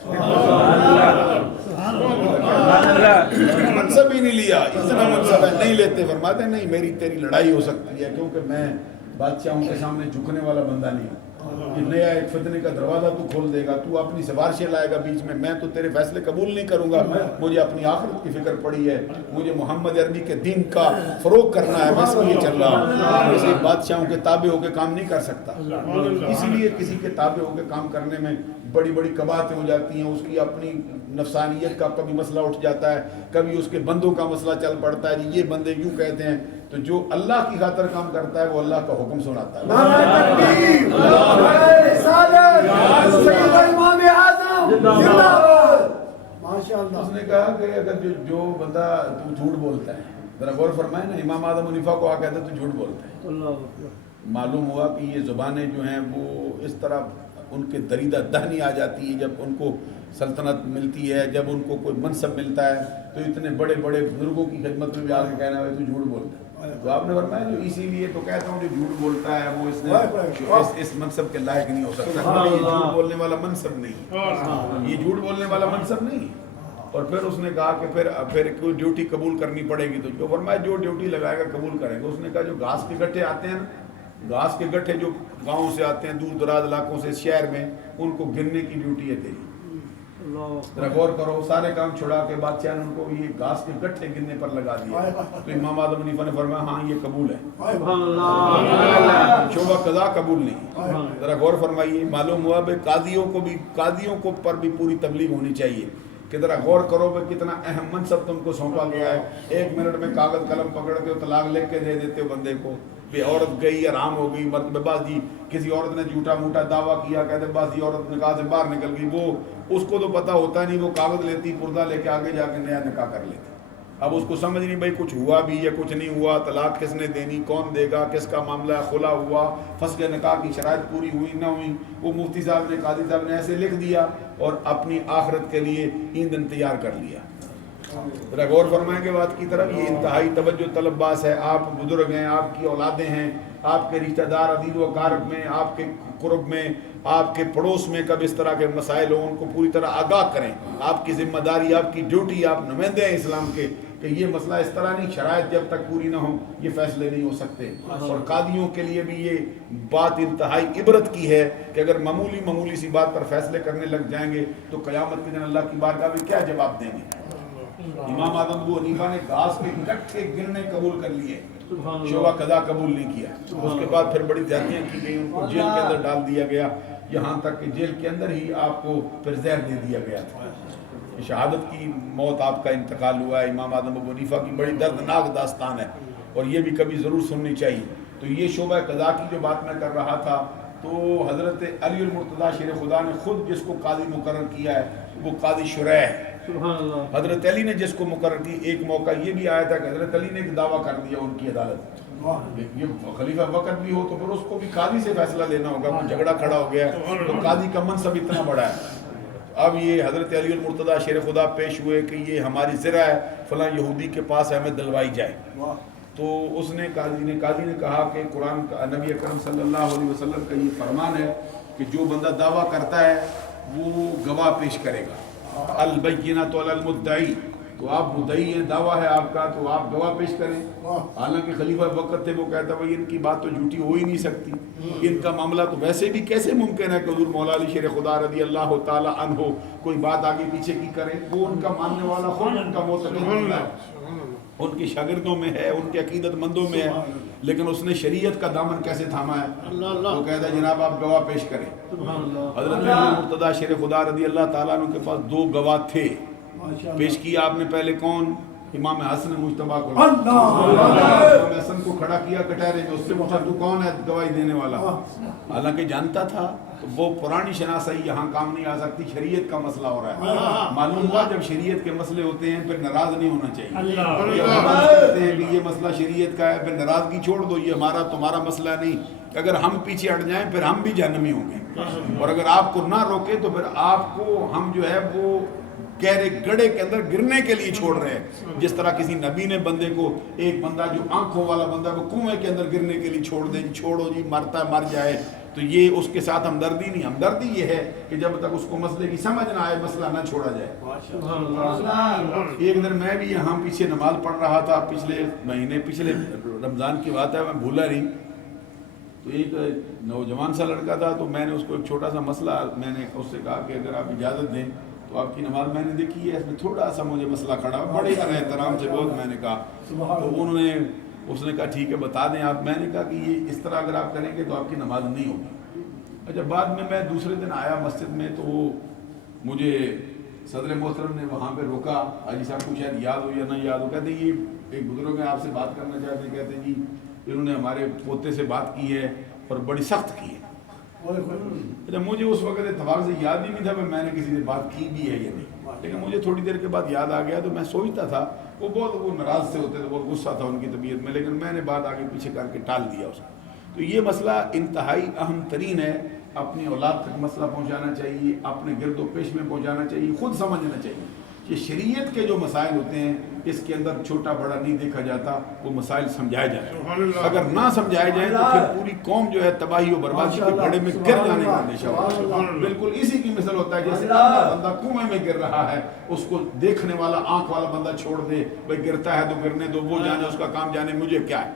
منصب ہی نہیں لیا، اتنا منصب ہے نہیں لیتے. فرماتے نہیں میری تیری لڑائی ہو سکتی ہے کیونکہ میں بادشاہوں کے سامنے جھکنے والا بندہ نہیں ہوں. یہ نیا ایک فتنے کا دروازہ تو کھول دے گا، تو اپنی سفارشیں لائے گا بیچ میں تو تیرے فیصلے قبول نہیں کروں گا. مجھے اپنی آخرت کی فکر پڑی ہے، مجھے محمد عربی کے دین کا فروغ کرنا ہے، میں اس لیے چل رہا ہوں. کسی بادشاہوں کے تابع ہو کے کام نہیں کر سکتا. اسی لیے کسی کے تابع ہو کے کام کرنے میں بڑی بڑی قباحتیں ہو جاتی ہیں. اس کی اپنی نفسانیت کا کبھی مسئلہ اٹھ جاتا ہے، کبھی اس کے بندوں کا مسئلہ چل پڑتا ہے. یہ بندے یوں کہتے ہیں. تو جو اللہ کی خاطر کام کرتا ہے وہ اللہ کا حکم سناتا ہے. اس نے کہا کہ اگر جو بندہ تو جھوٹ بولتا ہے، ذرا غور فرمائے نا، امام اعظم حنیفہ کو آ کہتا ہے تو جھوٹ بولتا ہے. معلوم ہوا کہ یہ زبانیں جو ہیں وہ اس طرح ان کے دریدہ دہنی آ جاتی ہے. جب ان کو سلطنت ملتی ہے، جب ان کو کوئی منصب ملتا ہے، تو اتنے بڑے بڑے بزرگوں کی خدمت میں بھی آ کے کہنا ہے تو جھوٹ بولتا ہے. تو آپ نے فرمایا جو اسی لیے تو کہتا ہوں جو جھوٹ بولتا ہے وہ اس منصب کے لائق نہیں ہو سکتا. یہ جھوٹ بولنے والا منصب نہیں، یہ جھوٹ بولنے والا منصب نہیں. اور پھر اس نے کہا کہ پھر کوئی ڈیوٹی قبول کرنی پڑے گی. تو فرمایا جو ڈیوٹی لگائے گا قبول کریں گے. اس نے کہا جو گھاس کے گٹھے آتے ہیں نا، گھاس کے گٹھے جو گاؤں سے آتے ہیں دور دراز علاقوں سے شہر میں، ان کو گننے کی ڈیوٹی ہے تیری. ذرا غور کرو، سارے کام چھڑا کے بادشاہ نے ان کو یہ گھاس کے گٹھے گننے پر لگا دیا. تو امام اعظم حنیفہ نے فرمایا ہاں یہ قبول ہے، شعبہ قضا قبول نہیں. ذرا غور فرمائیے. معلوم ہوا بھائی قاضیوں کو پر بھی پوری تبلیغ ہونی چاہیے کہ ذرا غور کرو بھائی کتنا اہم منصب تم کو سونپا گیا ہے. 1 منٹ میں کاغذ قلم پکڑ کے طلاق لکھ کے دے دیتے ہو بندے کو. بھی عورت گئی آرام ہو گئی، مرد بازی کسی عورت نے جھوٹا موٹا دعویٰ کیا، کہتے بازی عورت نکاح سے باہر نکل گئی، وہ اس کو تو پتہ ہوتا نہیں، وہ کاغذ لیتی پردہ لے کے آگے جا کے نیا نکاح کر لیتی. اب اس کو سمجھ نہیں بھائی کچھ ہوا بھی یا کچھ نہیں ہوا، طلاق کس نے دینی، کون دے گا، کس کا معاملہ ہے، خلا ہوا، فسخ نکاح کی شرائط پوری ہوئی نہ ہوئی، وہ مفتی صاحب نے قاضی صاحب نے ایسے لکھ دیا اور اپنی آخرت کے لیے ایندھن تیار کر لیا۔ ذرا غور فرمائیں گے بات کی طرف، یہ انتہائی توجہ طلب باس ہے۔ آپ بزرگ ہیں، آپ کی اولادیں ہیں، آپ کے رشتہ دار عزیز و اقارب میں، آپ کے قرب میں، آپ کے پڑوس میں کب اس طرح کے مسائل ہوں ان کو پوری طرح آگاہ کریں۔ آپ کی ذمہ داری، آپ کی ڈیوٹی، آپ نمائندے ہیں اسلام کے، کہ یہ مسئلہ اس طرح نہیں، شرائط جب تک پوری نہ ہوں یہ فیصلے نہیں ہو سکتے۔ اور قاضیوں کے لیے بھی یہ بات انتہائی عبرت کی ہے کہ اگر معمولی سی بات پر فیصلے کرنے لگ جائیں گے تو قیامت کے دن اللہ کی بارگاہ میں کیا جواب دیں گے؟ امام اعظم ابو حنیفہ نے گھاس کے کٹھے گرنے قبول کر لیے، شعبہ قضا قبول نہیں کیا۔ اس کے بعد پھر بڑی زیادتیاں کی گئی، ان کو جیل کے اندر ڈال دیا گیا، یہاں تک کہ جیل کے اندر ہی آپ کو پھر زہر دے دیا گیا تھا۔ شہادت کی موت آپ کا انتقال ہوا ہے۔ امام اعظم ابو حنیفہ کی بڑی دردناک داستان ہے اور یہ بھی کبھی ضرور سننی چاہیے۔ تو یہ شعبہ قضا کی جو بات میں کر رہا تھا، تو حضرت علی المرتضیٰ شیر خدا نے خود جس کو قاضی مقرر کیا ہے وہ قاضی شریح ہے۔ حضرت علی نے جس کو مقرر کی، ایک موقع یہ بھی آیا تھا کہ حضرت علی نے ایک دعویٰ کر دیا ان کی عدالت، یہ خلیفہ وقت بھی ہو تو پھر اس کو بھی قاضی سے فیصلہ لینا ہوگا، کوئی جھگڑا کھڑا ہو گیا تو قاضی کا منصب اتنا بڑا ہے۔ اب یہ حضرت علی المرتضیٰ شیر خدا پیش ہوئے کہ یہ ہماری ذرا ہے، فلاں یہودی کے پاس ہمیں دلوائی جائے۔ تو اس نے قاضی نے کہا کہ قرآن کا، نبی اکرم صلی اللہ علیہ وسلم کا یہ فرمان ہے کہ جو بندہ دعویٰ کرتا ہے وہ گواہ پیش کرے گا، البینۃ علی المدعی، تو آپ مدعی ہیں، دعویٰ ہے آپ کا تو آپ گواہ پیش کریں۔ حالانکہ خلیفہ وقت تھے، وہ کہتا بھائی ان کی بات تو جھوٹی ہو ہی نہیں سکتی، ان کا معاملہ تو ویسے بھی کیسے ممکن ہے کہ حضور مولا علی شیر خدا رضی اللہ تعالی عنہ کوئی بات آگے پیچھے کی کرے، وہ ان کا ماننے والا خود ان کا معتقد ہے، ان کے شاگردوں میں ہے، ان کے عقیدت مندوں میں ہے، لیکن اس نے شریعت کا دامن کیسے تھاما ہے؟ وہ کہتا ہے جناب آپ گواہ پیش کریں۔ حضرت علی المرتضیٰ شیر خدا رضی اللہ تعالیٰ عنہ کے پاس 2 گواہ تھے، پیش کیا آپ نے پہلے کون؟ امام حسن مجتبیٰ کو۔ امام حسن کو کھڑا کیا کٹہرے میں، اس سے پوچھا تو کون ہے گواہی دینے والا؟ حالانکہ جانتا تھا تو وہ پرانی شناسائی یہاں کام نہیں آ سکتی، شریعت کا مسئلہ ہو رہا ہے۔ معلوم ہوا جب شریعت کے مسئلے ہوتے ہیں پھر ناراض نہیں ہونا چاہیے، کہتے ہیں کہ یہ مسئلہ شریعت کا ہے، پھر ناراضگی چھوڑ دو، یہ ہمارا تمہارا مسئلہ نہیں۔ اگر ہم پیچھے ہٹ جائیں پھر ہم بھی جہنمی ہوں گے، اور اگر آپ کو نہ روکے تو پھر آپ کو ہم جو ہے وہ گہرے گڑھے کے اندر گرنے کے لیے چھوڑ رہے ہیں۔ جس طرح کسی نبی نے بندے کو، ایک بندہ جو آنکھوں والا بندہ وہ کنویں کے اندر گرنے کے لیے چھوڑ دیں، چھوڑو جی مرتا ہے مر جائے، تو یہ اس کے ساتھ ہمدردی نہیں، ہمدردی یہ ہے کہ جب تک اس کو مسئلے کی سمجھ نہ آئے مسئلہ نہ چھوڑا جائے۔ ایک دن میں بھی یہاں پیچھے نماز پڑھ رہا تھا، پچھلے مہینے، پچھلے رمضان کی بات ہے، میں بھولا نہیں، تو ایک نوجوان سا لڑکا تھا، تو میں نے اس کو ایک چھوٹا سا مسئلہ، میں نے اس سے کہا کہ اگر آپ اجازت دیں تو آپ کی نماز میں نے دیکھی ہے، اس میں تھوڑا سا مجھے مسئلہ کھڑا، بڑے احترام سے بہت میں نے کہا، تو اس نے کہا ٹھیک ہے بتا دیں آپ۔ میں نے کہا کہ یہ اس طرح اگر آپ کریں گے تو آپ کی نماز نہیں ہوگی۔ اچھا، بعد میں دوسرے دن آیا مسجد میں تو مجھے صدر محترم نے وہاں پہ روکا، حاجی صاحب کو شاید یاد ہو یا نہ یاد ہو، کہتے ہیں یہ ایک بزرگ ہیں آپ سے بات کرنا چاہتے ہیں، کہتے ہیں جی انہوں نے ہمارے پوتے سے بات کی ہے اور بڑی سخت کی ہے۔ اچھا، مجھے اس وقت اتفاق سے یاد ہی نہیں تھا میں نے کسی سے بات کی بھی ہے یا نہیں، لیکن مجھے تھوڑی دیر کے بعد یاد آ گیا، تو میں سوچتا تھا وہ ناراض سے ہوتے تھے، بہت غصہ تھا ان کی طبیعت میں، لیکن میں نے بات آگے پیچھے کر کے ٹال دیا اس کو۔ تو یہ مسئلہ انتہائی اہم ترین ہے، اپنی اولاد تک مسئلہ پہنچانا چاہیے، اپنے گرد و پیش میں پہنچانا چاہیے، خود سمجھنا چاہیے کہ شریعت کے جو مسائل ہوتے ہیں اس کے اندر چھوٹا بڑا نہیں دیکھا جاتا، وہ مسائل سمجھائے جائیں، اگر نہ سمجھائے جائیں تو پھر پوری قوم جو ہے تباہی و بربادی کے گڑھے میں گر جانے کا اندیشہ ہوتا ہے۔ بالکل اسی کی مثال ہوتا ہے جیسے بندہ کنویں میں گر رہا ہے، اس کو دیکھنے والا آنکھ والا بندہ چھوڑ دے، بھائی گرتا ہے تو گرنے دو، وہ جانے، اس کا کام جانے، مجھے کیا ہے۔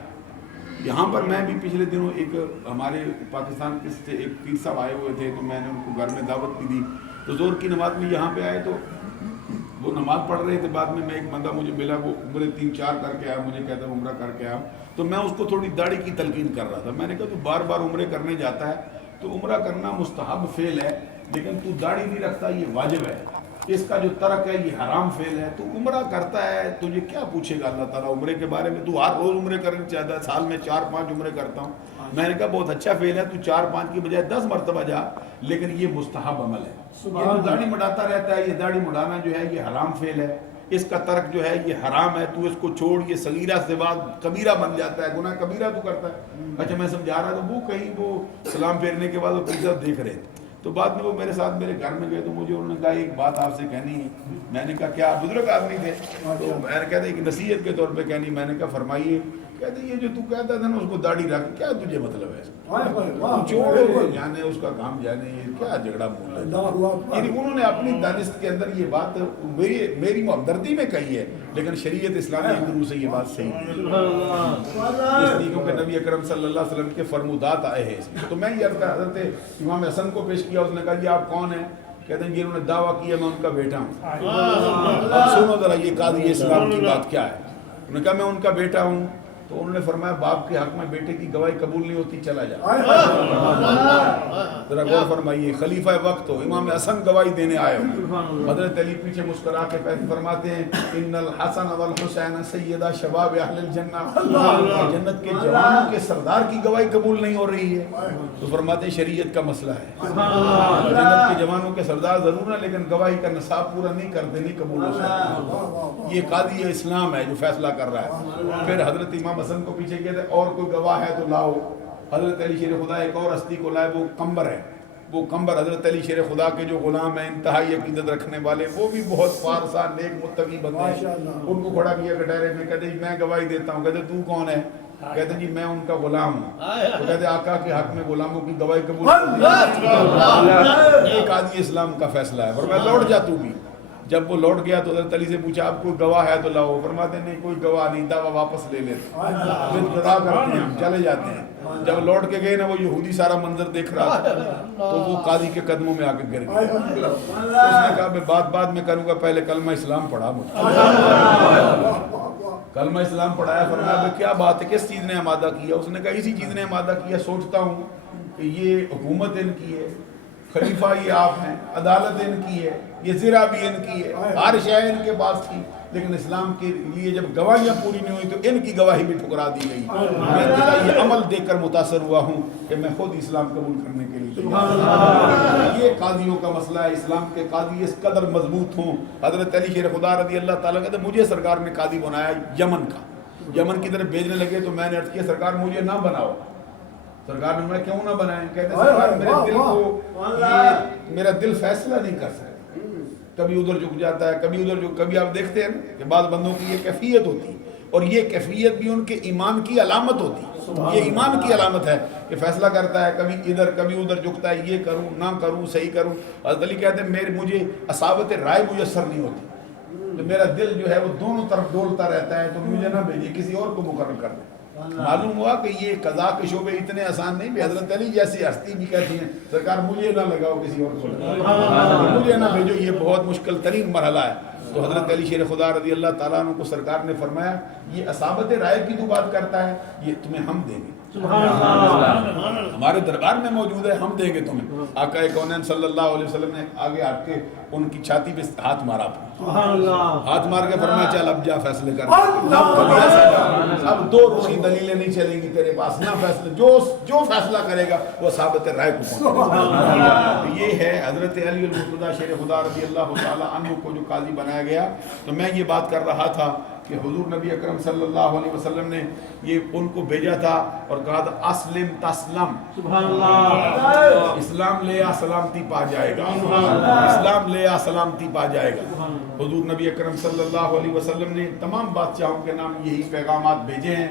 یہاں پر میں بھی پچھلے دنوں ایک ہمارے پاکستان سے ایک پیر صاحب آئے ہوئے تھے، تو میں نے ان کو گھر میں دعوت بھی دی، تو زور کی نماز میں یہاں پہ آئے تو وہ نماز پڑھ رہے تھے، بعد میں ایک بندہ مجھے ملا، وہ عمرے 3-4 کر کے آیا، مجھے کہتا ہے عمرہ کر کے آیا، تو میں اس کو تھوڑی داڑھی کی تلقین کر رہا تھا۔ میں نے کہا تو بار بار عمرے کرنے جاتا ہے تو عمرہ کرنا مستحب فعل ہے، لیکن تو داڑھی نہیں رکھتا یہ واجب ہے، اس کا جو ترک ہے یہ حرام فعل ہے، تو عمرہ کرتا ہے تجھے کیا پوچھے گا اللہ تعالیٰ عمرے کے بارے میں؟ تو ہر روز عمرے کرنا چاہتا ہے، سال میں 4-5 عمرے کرتا ہوں۔ میں نے کہا بہت اچھا فعل ہے، تو 4-5 کی بجائے 10 مرتبہ جا، لیکن یہ مستحب عمل ہے۔ یہ جو داڑھی مڈاتا رہتا ہے، یہ داڑھی مڈانا جو ہے یہ حرام فعل ہے، اس کا ترک جو ہے یہ حرام ہے، تو اس کو چھوڑ، یہ صغیرہ سے بعد کبیرہ بن جاتا ہے، گناہ کبیرہ تو کرتا ہے۔ اچھا میں سمجھا رہا تھا، وہ کہیں وہ سلام پھیرنے کے بعد وہ پیچھے دیکھ رہے تھے، تو بعد میں وہ میرے ساتھ میرے گھر میں گئے، تو مجھے انہوں نے کہا ایک بات آپ سے کہنی ہے۔ میں نے کہا کیا؟ بزرگ آدمی تھے، تو میں نے کہا ایک نصیحت کے طور پہ کہنی۔ میں نے کہا فرمائیے۔ کہتے یہ جو تو کہتا تھا نا اس کو داڑھی رکھ، کیا تجھے مطلب ہے؟ چھوڑو، جانے اس کا کام جانے، یہ کیا جھگڑا بول رہے؟ یعنی انہوں نے اپنی دانست کے اندر یہ بات میری ہمدردی میں کہی ہے، لیکن شریعت اسلامی کی روح سے یہ بات صحیح ہے، اس لیے کیونکہ نبی اکرم صلی اللہ علیہ وسلم کے فرمودات آئے ہیں اس میں۔ تو میں یہ عرض کر حضرت امام حسن کو پیش کیا، اس نے کہا جی آپ کون ہیں؟ کہتے ہیں جی انہوں نے دعویٰ کیا میں ان کا بیٹا ہوں۔ اب سنو ذرا یہ قاضی اسلام کی بات کیا ہے۔ انہوں نے کہا میں ان کا بیٹا ہوں، تو انہوں نے فرمایا باپ کے حق میں بیٹے کی گواہی قبول نہیں ہوتی، چلا جا۔ ذرا غور فرمائیے، خلیفہ وقت ہو، امام حسن گواہی دینے آئے ہو، حضرت علی پیچھے مسکرا کے فرماتے ہیں ان الحسن والحسین سیدہ شباب اہل الجنہ، جنت کے جوانوں کے سردار کی گواہی قبول نہیں ہو رہی ہے، تو فرماتے ہیں شریعت کا مسئلہ ہے، جنت کے جوانوں کے سردار ضرور ہیں لیکن گواہی کا نصاب پورا نہیں کرتے، نہیں قبول ہو سکتے۔ یہ قاضی اسلام ہے جو فیصلہ کر رہا ہے۔ پھر حضرت امام حسن کو پیچھے کہتے اور کوئی گواہ ہے تو لاؤ۔ حضرت علی شیر خدا ایک اور ہستی کو لائے، وہ قمبر ہے، وہ قمبر حضرت علی شیر خدا کے جو غلام ہیں انتہائی عقیدت رکھنے والے، وہ بھی بہت فارسا نیک متقی بندے ہیں، ان کو کھڑا کیا کٹہرے میں، کہتے میں گواہی دیتا ہوں۔ کہتے تو کون ہے؟ کہتے جی میں ان کا غلام ہوں۔ تو کہتے آقا کے حق میں غلاموں کی گواہی قبول نہیں۔ یہ قاضی اسلام کا فیصلہ ہے، فرمایا لوٹ جا تو بھی۔ جب وہ لوٹ گیا تو حضرت علی سے پوچھا آپ کوئی گواہ ہے تو لاؤ، فرماتے نہیں کوئی گواہ نہیں، دعویٰ واپس لے لیتے، ابتدا کرتے ہیں ہم، چلے جاتے ہیں۔ جب لوٹ کے گئے نا وہ یہودی سارا منظر دیکھ رہا تھا، تو وہ قاضی کے قدموں میں آ کے گر گیا۔ اس نے کہا میں بعد میں کروں گا، پہلے کلمہ اسلام پڑھا مجھے۔ کلمہ اسلام پڑھایا، فرمایا کیا بات ہے، کس چیز نے آمادہ کیا؟ اس نے کہا اسی چیز نے آمادہ کیا، سوچتا ہوں کہ یہ حکومت ان کی ہے، خلیفہ یہ آپ ہیں، عدالت ان کی ہے، یہ زرہ بھی ان کی ہے، ہر شے ان کے پاس تھی، لیکن اسلام کے لیے جب گواہیاں پوری نہیں ہوئی تو ان کی گواہی بھی ٹھکرا دی گئی۔ میں تیرا یہ عمل دیکھ کر متاثر ہوا ہوں کہ میں خود اسلام قبول کرنے کے لیے تیار۔ یہ قاضیوں کا مسئلہ ہے، اسلام کے قاضی اس قدر مضبوط ہوں۔ حضرت علی شیر خدا رضی اللہ تعالیٰ کہتے مجھے سرکار نے قاضی بنایا یمن کا، یمن کی طرف بھیجنے لگے تو میں نے عرض کیا سرکار مجھے نہ بناؤ۔ سرکار نے میں کیوں نہ بنائیں؟ کہتے سرکار میرے دل کو میرا دل فیصلہ نہیں کر سکتا، کبھی ادھر جھک جاتا ہے، کبھی ادھر جھک، کبھی آپ دیکھتے ہیں کہ بعض بندوں کی یہ کیفیت ہوتی، اور یہ کیفیت بھی ان کے ایمان کی علامت ہوتی، یہ ایمان کی علامت ہے کہ فیصلہ کرتا ہے، کبھی ادھر کبھی ادھر جھکتا ہے، یہ کروں نہ کروں، صحیح کروں۔ حضرت علی کہتے ہیں مجھے اصابت رائے میسر نہیں ہوتی، تو میرا دل جو ہے وہ دونوں طرف ڈولتا رہتا ہے، تو مجھے نہ بھیجیے، کسی اور کو مقرر کر دیں۔ معلوم ہوا کہ یہ قضاء کے شعبے اتنے آسان نہیں بھی، حضرت علی جیسی ہستی بھی کہتی ہیں سرکار مجھے نہ لگاؤ، کسی اور کو لگاؤ، مجھے نہ بھیجو، یہ بہت مشکل ترین مرحلہ ہے۔ تو حضرت علی شیر خدا رضی اللہ تعالیٰ عنہ کو سرکار نے فرمایا یہ اصابت رائے کی تو بات کرتا ہے، یہ تمہیں ہم دیں گے، ہمارے دربار میں موجود ہے، ہم دیں گے تمہیں۔ آقا کونین صلی اللہ علیہ وسلم نے آگے ہٹ کے ان کی چھاتی پہ ہاتھ مارا، ہاتھ مار کے فرمایا چل اب جا فیصلے کر، اب دو رخی دلیلیں نہیں چلیں گی تیرے پاس، نہ فیصلے جو فیصلہ کرے گا وہ ثابت رائے کو پہنچے۔ یہ ہے حضرت علی المرتضیٰ شیر خدا رضی اللہ تعالیٰ عنہ کو جو قاضی بنایا گیا۔ تو میں یہ بات کر رہا تھا کہ حضور نبی اکرم صلی اللہ علیہ وسلم نے یہ ان کو بھیجا تھا اور کہا تھا اسلم تسلم، سبحان اللہ، اسلام لے آ سلامتی پا جائے گا، اسلام لے آ سلامتی پا جائے گا۔ حضور نبی اکرم صلی اللہ علیہ وسلم نے تمام بادشاہوں کے نام یہی پیغامات بھیجے ہیں،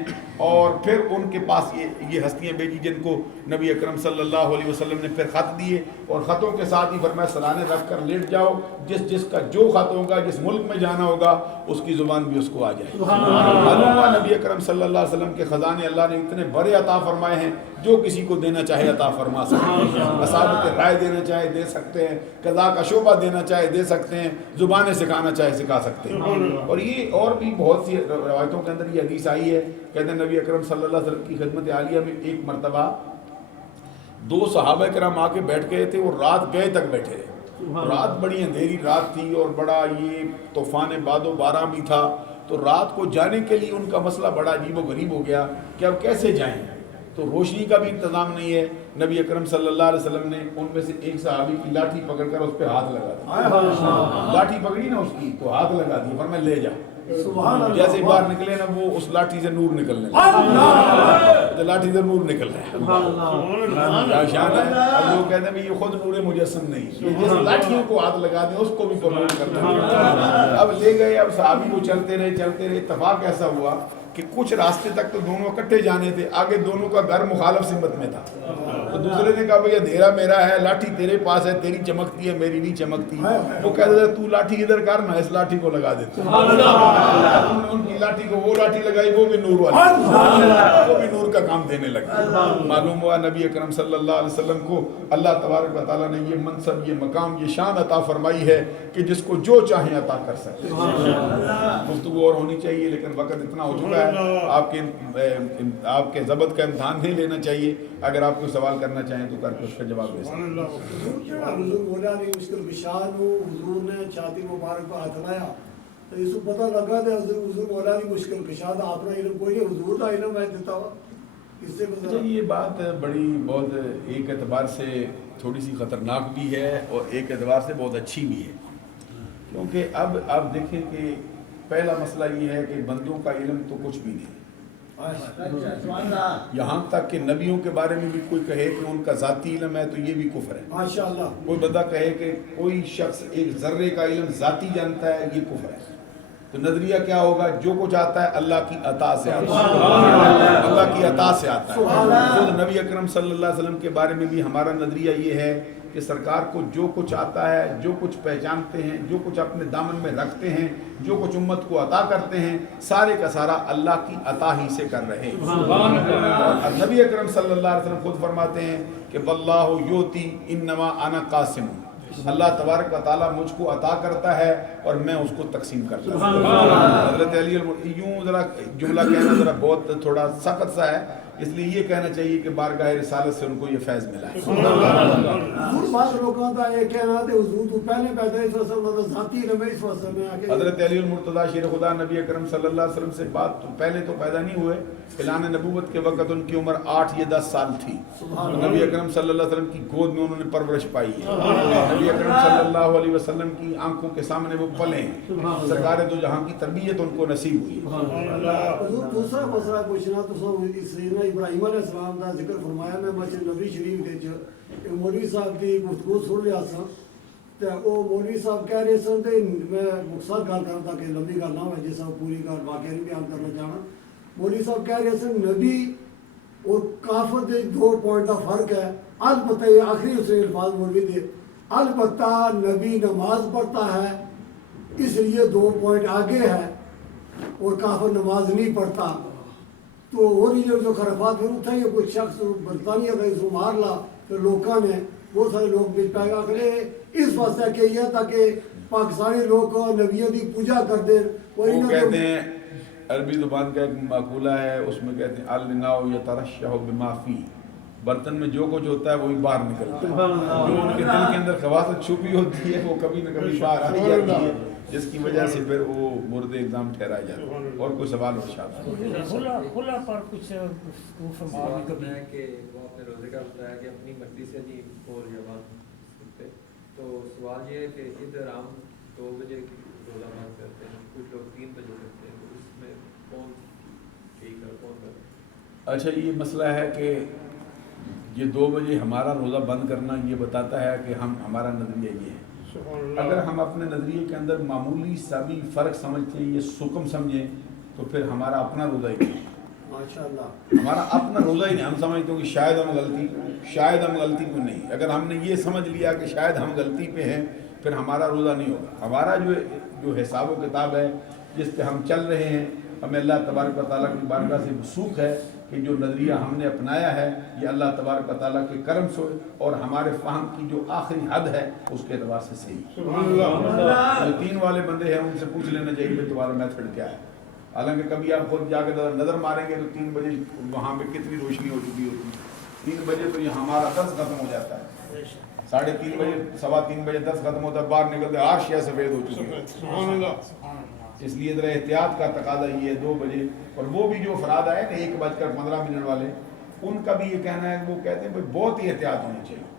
اور پھر ان کے پاس یہ ہستیاں بھیجی جن کو نبی اکرم صلی اللہ علیہ وسلم نے پھر خط دیے، اور خطوں کے ساتھ ہی فرمایا سرانے رکھ کر لیٹ جاؤ، جس کا جو خط ہوگا، جس ملک میں جانا ہوگا اس کی زبان بھی اس کو آ جائے۔ معلوم نبی اکرم صلی اللہ علیہ وسلم کے خزانے اللہ نے اتنے بڑے عطا فرمائے ہیں، جو کسی کو دینا چاہے عطا فرما سکتے ہیں، اصابت رائے دینا چاہے دے سکتے ہیں، قضاء کا شعبہ دینا چاہے دے سکتے ہیں، زبانیں سکھانا چاہے سکھا سکتے ہیں۔ اور یہ اور بھی بہت سی روایتوں کے اندر یہ حدیث آئی ہے، کہتے ہیں نبی اکرم صلی اللہ علیہ وسلم کی خدمت عالیہ میں ایک مرتبہ دو صحابہ کرام آ کے بیٹھ گئے تھے، وہ رات گئے تک بیٹھے رہے، رات بڑی اندھیری رات تھی اور بڑا یہ طوفان باد و باران بھی تھا، تو رات کو جانے کے لیے ان کا مسئلہ بڑا عجیب و غریب ہو گیا کہ اب کیسے جائیں۔ تو روشنی کا بھی انتظام نہیں ہے. نبی اکرم صلی اللہ علیہ وسلم نے ان میں سے ایک صحابی کی لاٹھی پکڑ کر اس پہ ہاتھ لگا دیا. لاٹھی پکڑی نا اس کی تو ہاتھ لگا دی, فرمایا لے جا. جیسے باہر نکلے نا وہ اس لاٹھی سے نور نکلنے لگا, لاٹھی سے نور نکل رہا ہے. کیا شان ہے. اب لوگ کہتے ہیں یہ خود نور مجسم نہیں, جس لاٹھیوں کو ہاتھ لگا دیں اس کو بھی پرموٹ کرتا ہے. اب لے گئے, اب صحابی کو چلتے رہے. اتفاق ایسا ہوا کہ کچھ راستے تک تو دونوں اکٹھے جانے تھے, آگے دونوں کا گھر مخالف سمت میں تھا. تو دوسرے نے کہا بھئی اندھیرا میرا ہے, لاٹھی تیرے پاس ہے, تیری چمکتی ہے میری نہیں چمکتی. وہ کہتے تھے تو لاٹھی ادھر کر, میں اس لاٹھی کو لگا دیتا ہوں. ان کی لاٹھی کو وہ لاٹھی لگائی, وہ بھی نور والی, وہ بھی نور کا کام دینے لگی. معلوم ہوا نبی اکرم صلی اللہ علیہ وسلم کو اللہ تبارک و تعالیٰ نے یہ منصب, یہ مقام, یہ شان عطا فرمائی ہے کہ جس کو جو چاہیں عطا کر سکتے. گفتگو اور ہونی چاہیے لیکن وقت اتنا ہو چکا ہے. آپ کے ضبط کا امتحان نہیں لینا چاہیے. اگر آپ کوئی سوال کرنا چاہیں تو کر کے اس کا جواب دے سکتے. حضور مولا نے مشکل کشاد ہو, حضور نے چھاتی مبارک کو ہاتھ لایا تو اس کو پتہ لگا کہ حضور مولا نے مشکل کشاد, آپ نے علم کوئی نہیں, حضور کا علم ہے دیتا ہوا. اس سے یہ بات بڑی بہت ایک اعتبار سے تھوڑی سی خطرناک بھی ہے اور ایک اعتبار سے بہت اچھی بھی ہے. کیونکہ اب آپ دیکھیں کہ پہلا مسئلہ یہ ہے کہ بندوں کا علم تو کچھ بھی نہیں. یہاں تک کہ نبیوں کے بارے میں بھی کوئی کہے کہ ان کا ذاتی علم ہے تو یہ بھی کفر ہے. ماشاءاللہ. کوئی بندہ کہے کہ کوئی شخص ایک ذرے کا علم ذاتی جانتا ہے, یہ کفر ہے. تو نظریہ کیا ہوگا, جو کچھ آتا ہے اللہ کی عطا سے آتا ہے, اللہ کی عطا سے آتا ہے. خود نبی اکرم صلی اللہ علیہ وسلم کے بارے میں بھی ہمارا نظریہ یہ ہے کہ سرکار کو جو کچھ آتا ہے, جو کچھ پہچانتے ہیں, جو کچھ اپنے دامن میں رکھتے ہیں, جو کچھ امت کو عطا کرتے ہیں, سارے کا سارا اللہ کی عطا ہی سے کر رہے ہیں. اور نبی اکرم صلی اللہ علیہ وسلم خود فرماتے ہیں کہ واللہ یوتی انما انا قاسم, اللہ تبارک و تعالیٰ مجھ کو عطا کرتا ہے اور میں اس کو تقسیم کرتا ہوں. حضرت علی یوں ذرا جملہ کہنا ذرا بہت تھوڑا سخت سا ہے, اس لیے یہ کہنا چاہیے کہ بارگاہ رسالت سے ان کو یہ فیض ملا ہے. حضرت علی المرتضیٰ شیر خدا نبی اکرم صلی اللہ علیہ وسلم سے بات تو پہلے تو پیدا نہیں ہوئے. اعلان نبوت کے وقت ان کی عمر 8 یا 10 سال تھی. نبی اکرم صلی اللہ علیہ وسلم کی گود میں انہوں نے پرورش پائی ہے. نبی اکرم صلی اللہ علیہ وسلم کی آنکھوں کے سامنے وہ پلے ہیں. سرکار دو جہاں کی تربیت ان کو نصیب ہوئی. دوسرا مسئلہ پوچھنا تو سیدنا ابراہیم علیہ السلام کا ذکر فرمایا. میں مسجد نبی شریف کے مولوی صاحب کی گفتگو سن لیا سا تو وہ مولوی صاحب کہہ رہے سن کہ میں مختصر گل کرنا تھا کہ لمبی گل نہ ہو جیسا پوری گل واقعہ نہیں بیان کرنا چاہنا. مولوی صاحب کہہ رہے سن نبی اور کافر کے 2 پوائنٹ کا فرق ہے. البتہ یہ آخری اس نے الفاظ مولوی دے, البتہ نبی نماز پڑھتا ہے اس لیے 2 پوائنٹ آگے ہے اور کافر نماز نہیں پڑھتا. تو اوریجنل جو خرافات پھر اٹھا یہ کوئی شخص برطانیہ کا اس کو مار لا پھر لوگوں نے بہت سارے لوگ بیچ پائے گا کرے اس واسطے کہ یہ تھا کہ پاکستانی لوگ نبیوں کی پوجا کر دیں. وہ کہتے ہیں عربی زبان کا ایک مقولہ ہے, اس میں کہتے ہیں الناء یترشح بما فی, برتن میں جو کچھ ہوتا ہے وہی باہر نکلتا ہے. جو ان کے دل کے اندر خواص چھپی ہوتی ہے وہ کبھی نہ کبھی باہر آ جاتی ہے, جس کی وجہ سے پھر وہ مرد اقدام ٹھہرائے جاتے ہیں. اور کوئی سوال ہو شاید کھلا پر کچھ سوال کرنا ہے کہ وہ اپنے روزے کا بتایا کہ اپنی مرضی سے نہیں بول جوان سنتے, تو سوال یہ ہے کہ ادھر ہم 2 بجے روزہ بند کرتے ہیں, کچھ لوگ 3 بجے کرتے ہیں, تو اس میں کون ٹھیک ہے کون غلط؟ اچھا یہ مسئلہ ہے کہ یہ 2 بجے ہمارا روزہ بند کرنا یہ بتاتا ہے کہ ہمارا نظریہ یہ ہے. اگر ہم اپنے نظریے کے اندر معمولی سا بھی فرق سمجھتے ہیں, یہ سکم سمجھیں, تو پھر ہمارا اپنا روزہ ہی نہیں, ہمارا اپنا روزہ ہی نہیں. ہم سمجھتے ہیں کہ شاید ہم غلطی کو نہیں. اگر ہم نے یہ سمجھ لیا کہ شاید ہم غلطی پہ ہیں پھر ہمارا روزہ نہیں ہوگا. ہمارا جو حساب و کتاب ہے جس پہ ہم چل رہے ہیں, ہمیں اللہ تبارک و تعالیٰ کی بارگاہ سے وثوق ہے کہ جو نظریہ ہم نے اپنایا ہے یہ اللہ تبارک و تعالیٰ کے کرم سے اور ہمارے فہم کی جو آخری حد ہے اس کے اعتبار سے صحیح. جو 3 والے بندے ہیں ان سے پوچھ لینا چاہیے کہ تمہارا میتھڈ کیا ہے. حالانکہ کبھی آپ خود جا کے نظر ماریں گے تو 3 بجے وہاں پہ کتنی روشنی ہو چکی ہوتی ہے. 3 بجے تو یہ ہمارا درس ختم ہو جاتا ہے. 3:30 بجے 3:15 بجے درس ختم ہوتا ہے, باہر نکلتے ہر شے سفید ہو چکی ہے. اس لیے ذرا احتیاط کا تقاضا یہ ہے 2 بجے. اور وہ بھی جو افراد آئے نا 1:15 والے, ان کا بھی یہ کہنا ہے کہ وہ کہتے ہیں بھائی بہت ہی احتیاط ہونی چاہیے،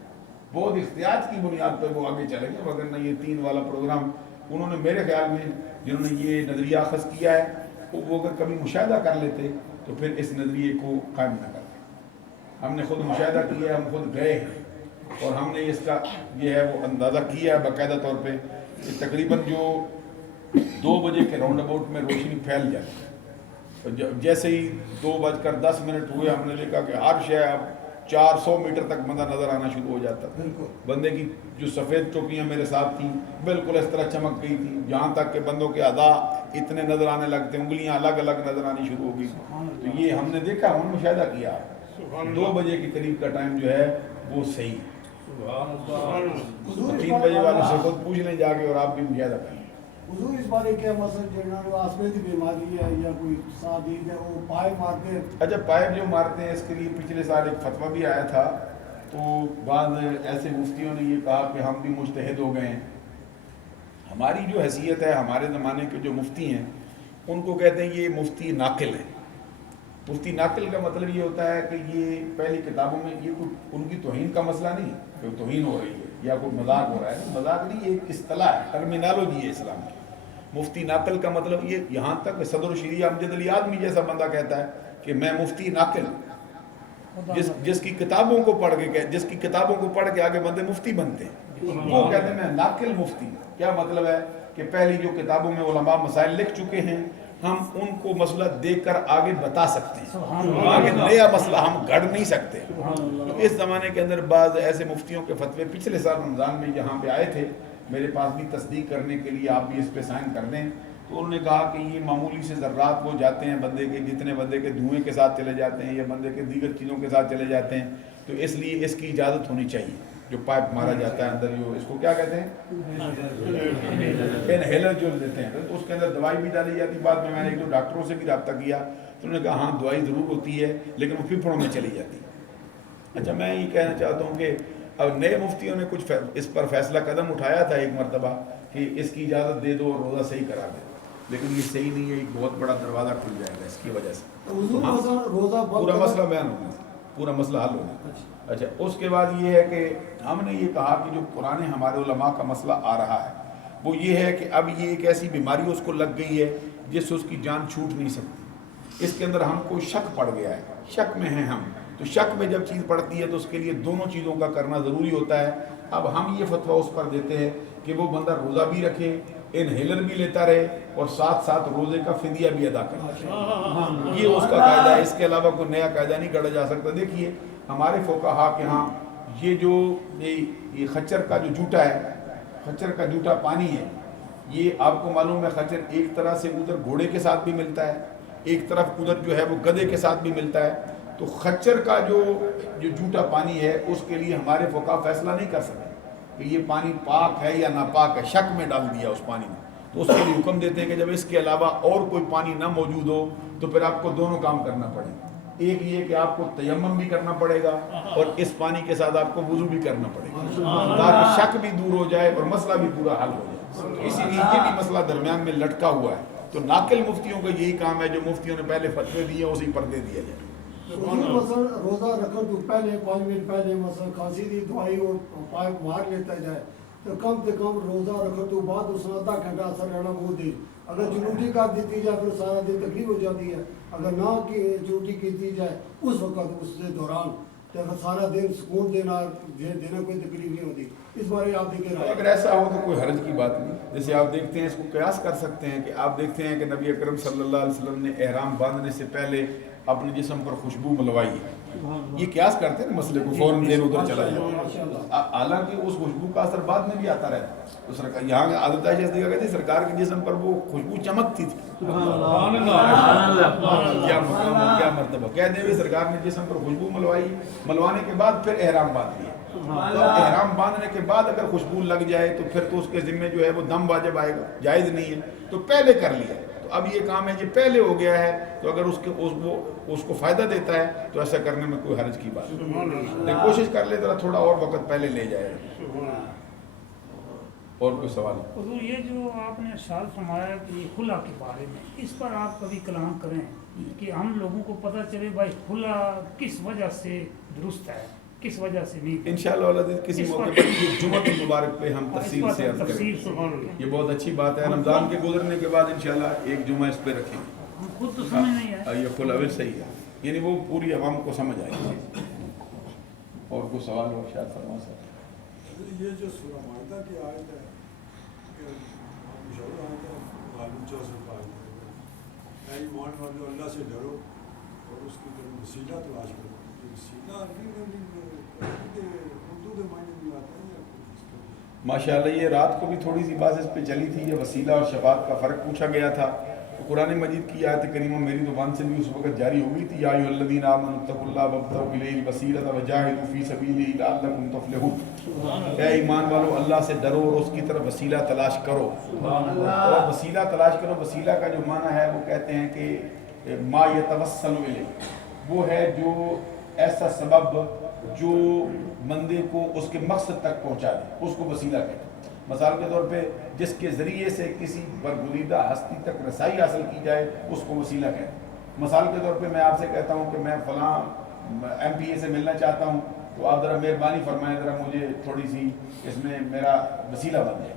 بہت احتیاط کی بنیاد پر وہ آگے چلیں گے، وگرنہ یہ 3 والا پروگرام انہوں نے میرے خیال میں جنہوں نے یہ نظریہ اخذ کیا ہے وہ اگر کبھی مشاہدہ کر لیتے تو پھر اس نظریے کو قائم نہ کرتے۔ ہم نے خود مشاہدہ کیا ہے، ہم خود گئے ہیں اور ہم نے اس کا یہ ہے وہ اندازہ کیا ہے باقاعدہ طور پہ کہ تقریباً جو 2 بجے کے راؤنڈ اباؤٹ میں روشنی پھیل جاتی ہے، جیسے ہی 2:10 ہوئے ہم نے دیکھا کہ ہر شے اب 400 میٹر تک بندہ نظر آنا شروع ہو جاتا تھا۔ بندے کی جو سفید ٹوپیاں میرے ساتھ تھیں بالکل اس طرح چمک گئی تھی، جہاں تک کہ بندوں کے اعضاء اتنے نظر آنے لگتے، انگلیاں الگ الگ نظر آنی شروع ہو گئی۔ تو یہ ہم نے دیکھا، ہم نے مشاہدہ کیا 2 بجے کے قریب کا ٹائم جو ہے وہ صحیح، 3 بجے والوں سے خود پوچھ لیں جا کے اور آپ بھی مشاہدہ کریں۔ حضور اس بارے کیا مثلا جو آسمے کی بیماری ہے یا کوئی سادید ہے وہ پائپ مارتے ہیں؟ اچھا پائپ جو مارتے ہیں اس کے لیے پچھلے سال ایک فتویٰ بھی آیا تھا، تو بعض ایسے مفتیوں نے یہ کہا کہ ہم بھی مجتہد ہو گئے ہیں۔ ہماری جو حیثیت ہے، ہمارے زمانے کے جو مفتی ہیں ان کو کہتے ہیں یہ مفتی ناقل ہیں۔ مفتی ناقل کا مطلب یہ ہوتا ہے کہ یہ پہلی کتابوں میں یہ کوئی ان کی توہین کا مسئلہ نہیں کہ توہین ہو رہی ہے یا کوئی مذاق ہو رہا ہے، مذاق نہیں، ایک اصطلاح ہے، ٹرمینالوجی ہے اسلام کی۔ مفتی ناقل کا مطلب یہ یہاں تک کہ صدر الشریعہ امجد علی آدمی جیسا بندہ کہتا ہے کہ میں مفتی ناقل، جس کی کتابوں کو پڑھ کے آگے بندے مفتی بنتے ہیں، وہ کہتے ہیں میں ناقل مفتی۔ کیا مطلب ہے کہ پہلی جو کتابوں میں علماء مسائل لکھ چکے ہیں ہم ان کو مسئلہ دیکھ کر آگے بتا سکتے ہیں، آگے نیا مسئلہ ہم گھڑ نہیں سکتے۔ اس زمانے کے اندر بعض ایسے مفتیوں کے فتوے پچھلے سال رمضان میں یہاں پہ آئے تھے میرے پاس بھی تصدیق کرنے کے لیے، آپ بھی اس پہ سائن کر دیں، تو انہوں نے کہا کہ یہ معمولی سے ذرات وہ جاتے ہیں بندے کے، جتنے بندے کے دھوئیں کے ساتھ چلے جاتے ہیں یا بندے کے دیگر چیزوں کے ساتھ چلے جاتے ہیں، تو اس لیے اس کی اجازت ہونی چاہیے۔ جو پائپ مارا جاتا ہے اندر، جو اس کو کیا کہتے ہیں، انہیلر جو لیتے ہیں، تو اس کے اندر دوائی بھی ڈالی جاتی۔ بعد میں نے ایک دو ڈاکٹروں سے بھی رابطہ کیا تو انہوں نے کہا ہاں دوائی ضرور ہوتی ہے لیکن وہ پھپھڑوں میں چلی جاتی ہے۔ اچھا میں یہ کہنا چاہتا ہوں کہ اب نئے مفتیوں نے کچھ اس پر فیصلہ قدم اٹھایا تھا ایک مرتبہ کہ اس کی اجازت دے دو اور روزہ صحیح کرا دے، لیکن یہ صحیح نہیں ہے، ایک بہت بڑا دروازہ کھل جائے گا اس کی وجہ سے، پورا مسئلہ بیان ہوگا، پورا مسئلہ حل ہوگا۔ اچھا اس کے بعد یہ ہے کہ ہم نے یہ کہا کہ جو قرآن ہمارے علماء کا مسئلہ آ رہا ہے وہ یہ ہے کہ اب یہ ایک ایسی بیماری اس کو لگ گئی ہے جس سے اس کی جان چھوٹ نہیں سکتی، اس کے اندر ہم کو شک پڑ گیا ہے، شک میں ہیں ہم، تو شک میں جب چیز پڑتی ہے تو اس کے لیے دونوں چیزوں کا کرنا ضروری ہوتا ہے۔ اب ہم یہ فتویٰ اس پر دیتے ہیں کہ وہ بندہ روزہ بھی رکھے، انہیلر بھی لیتا رہے اور ساتھ ساتھ روزے کا فدیہ بھی ادا کرے، یہ اس کا قاعدہ ہے، اس کے علاوہ کوئی نیا قاعدہ نہیں گڑھا جا سکتا۔ دیکھیے ہمارے فقہا کے ہاں یہ جو یہ خچر کا جو جوٹا ہے، خچر کا جوٹا پانی ہے، یہ آپ کو معلوم ہے خچر ایک طرح سے ادھر گھوڑے کے ساتھ بھی ملتا ہے، ایک طرف ادھر جو ہے وہ گدھے کے ساتھ بھی ملتا ہے، تو خچر کا جو جوٹا پانی ہے اس کے لیے ہمارے فقہا فیصلہ نہیں کر سکتے کہ یہ پانی پاک ہے یا ناپاک ہے، شک میں ڈال دیا اس پانی میں، تو اس کے لیے حکم دیتے ہیں کہ جب اس کے علاوہ اور کوئی پانی نہ موجود ہو تو پھر آپ کو دونوں کام کرنا پڑے گا، ایک یہ کہ آپ کو تیمم بھی کرنا پڑے گا اور اس پانی کے ساتھ آپ کو وضو بھی کرنا پڑے گا تاکہ شک بھی دور ہو جائے اور مسئلہ بھی پورا حل ہو جائے۔ اسی لیے یہ بھی مسئلہ درمیان میں لٹکا ہوا ہے، تو ناقل مفتیوں کا یہی کام ہے، جو مفتیوں نے پہلے فتوے دیے اسی پر دے دیا جائے۔ مثلا روزہ رکھنے تو پہلے 5 منٹ پہلے مثلا کھانسی کی دوائی اور پائپ مار لیتا جائے تو کم سے کم روزہ رکھنے تو بعد اس میں آدھا گھنٹہ اثر رہنا بہت دیر، اگر چروٹی کر دیتی جائے پھر سارا دن تکلیف ہو جاتی ہے، اگر نہ کی چروٹی کی جائے اس وقت اس سے دوران تو سارا دن سکون دینا کوئی تکلیف نہیں ہوتی۔ اس بارے آپ دیکھ رہے ہیں اگر ایسا ہو تو کوئی حرج کی بات نہیں، جیسے آپ دیکھتے ہیں اس کو قیاس کر سکتے ہیں کہ آپ دیکھتے ہیں کہ نبی اکرم صلی اللہ علیہ وسلم نے احرام باندھنے سے پہلے اپنے جسم پر خوشبو ملوائی ہے، یہ قیاس کرتے ہیں نا مسئلے کو، فوراً دیر ادھر چلا جاتا، حالانکہ اس خوشبو کا اثر بعد میں بھی آتا رہتا ہے، تو سرکار یہاں عادت عائشہ صدیقہ کہتی ہے سرکار کے جسم پر وہ خوشبو چمکتی تھی، کیا مرتبہ کہہ دیں سرکار نے جسم پر خوشبو ملوائی، ملوانے کے بعد پھر احرام باندھ لیا، تو احرام باندھنے کے بعد اگر خوشبو لگ جائے تو پھر تو اس کے ذمہ جو ہے وہ دم واجب آئے گا، جائز نہیں ہے، تو پہلے کر لیا، تو اب یہ کام ہے یہ پہلے ہو گیا ہے، تو اگر اس کو فائدہ دیتا ہے تو ایسا کرنے میں کوئی حرج کی بات نہیں، کوشش کر لے ذرا تھوڑا اور وقت پہلے لے جائے۔ اور کوئی سوال؟ حضور یہ جو آپ نے ارشاد فرمایا کہ یہ خلا کے بارے میں، اس پر آپ کبھی کلام کریں کہ ہم لوگوں کو پتہ چلے بھائی خلا کس وجہ سے درست ہے، کس وجہ سے نہیں۔ انشاءاللہ العزیز کسی موقع پر جمعۃ المبارک پہ ہم تفصیل سے عرض کریں گے۔ یہ بہت اچھی بات ہے، رمضان کے گزرنے کے بعد انشاءاللہ ایک جمعہ اس پہ رکھیں گے۔ ہم خود تو سمجھ نہیں ہے یہ خلا صحیح ہے، یعنی وہ پوری عوام کو سمجھ آئے گی۔ اور کوئی سوال ہو شاید فرما سکتے۔ یہ جو سورہ مائدہ کی آیت ہے کہ مشہور آیت ہے غالب 64 آیت ہے، اے ایمان والو اللہ سے ڈرو اور اس کی طرف وسیلہ تلاش کرو۔ وسیلہ عربی میں بھی اردو کے معنی میں آتا ہے یا کچھ؟ ماشاءاللہ یہ رات کو بھی تھوڑی سی بات اس پہ چلی تھی، یہ وسیلہ اور شفاعت کا فرق پوچھا گیا تھا، تو قرآن مجید کی آیت کریمہ میری زبان سے بھی اس وقت جاری ہو گئی تھی، یا ایھا الذین آمنوا اتقوا اللہ وابتغوا الیہ الوسیلۃ وجاہدوا فی سبیلہ لعلکم تفلحون۔ اے ایمان والو اللہ سے ڈرو اور اس کی طرف وسیلہ تلاش کرو۔ اور وسیلہ تلاش کرو، وسیلہ کا جو معنی ہے وہ کہتے ہیں کہ ما یتوسل الیہ، وہ ہے جو ایسا سبب جو بندے کو اس کے مقصد تک پہنچا دے، اس کو وسیلہ کہتے ہیں۔ مثال کے طور پہ جس کے ذریعے سے کسی برگزیدہ ہستی تک رسائی حاصل کی جائے اس کو وسیلہ کہتے ہیں۔ مثال کے طور پہ میں آپ سے کہتا ہوں کہ میں فلاں ایم پی اے سے ملنا چاہتا ہوں، تو آپ ذرا مہربانی فرمائیں، ذرا مجھے تھوڑی سی اس میں میرا وسیلہ بن جائے،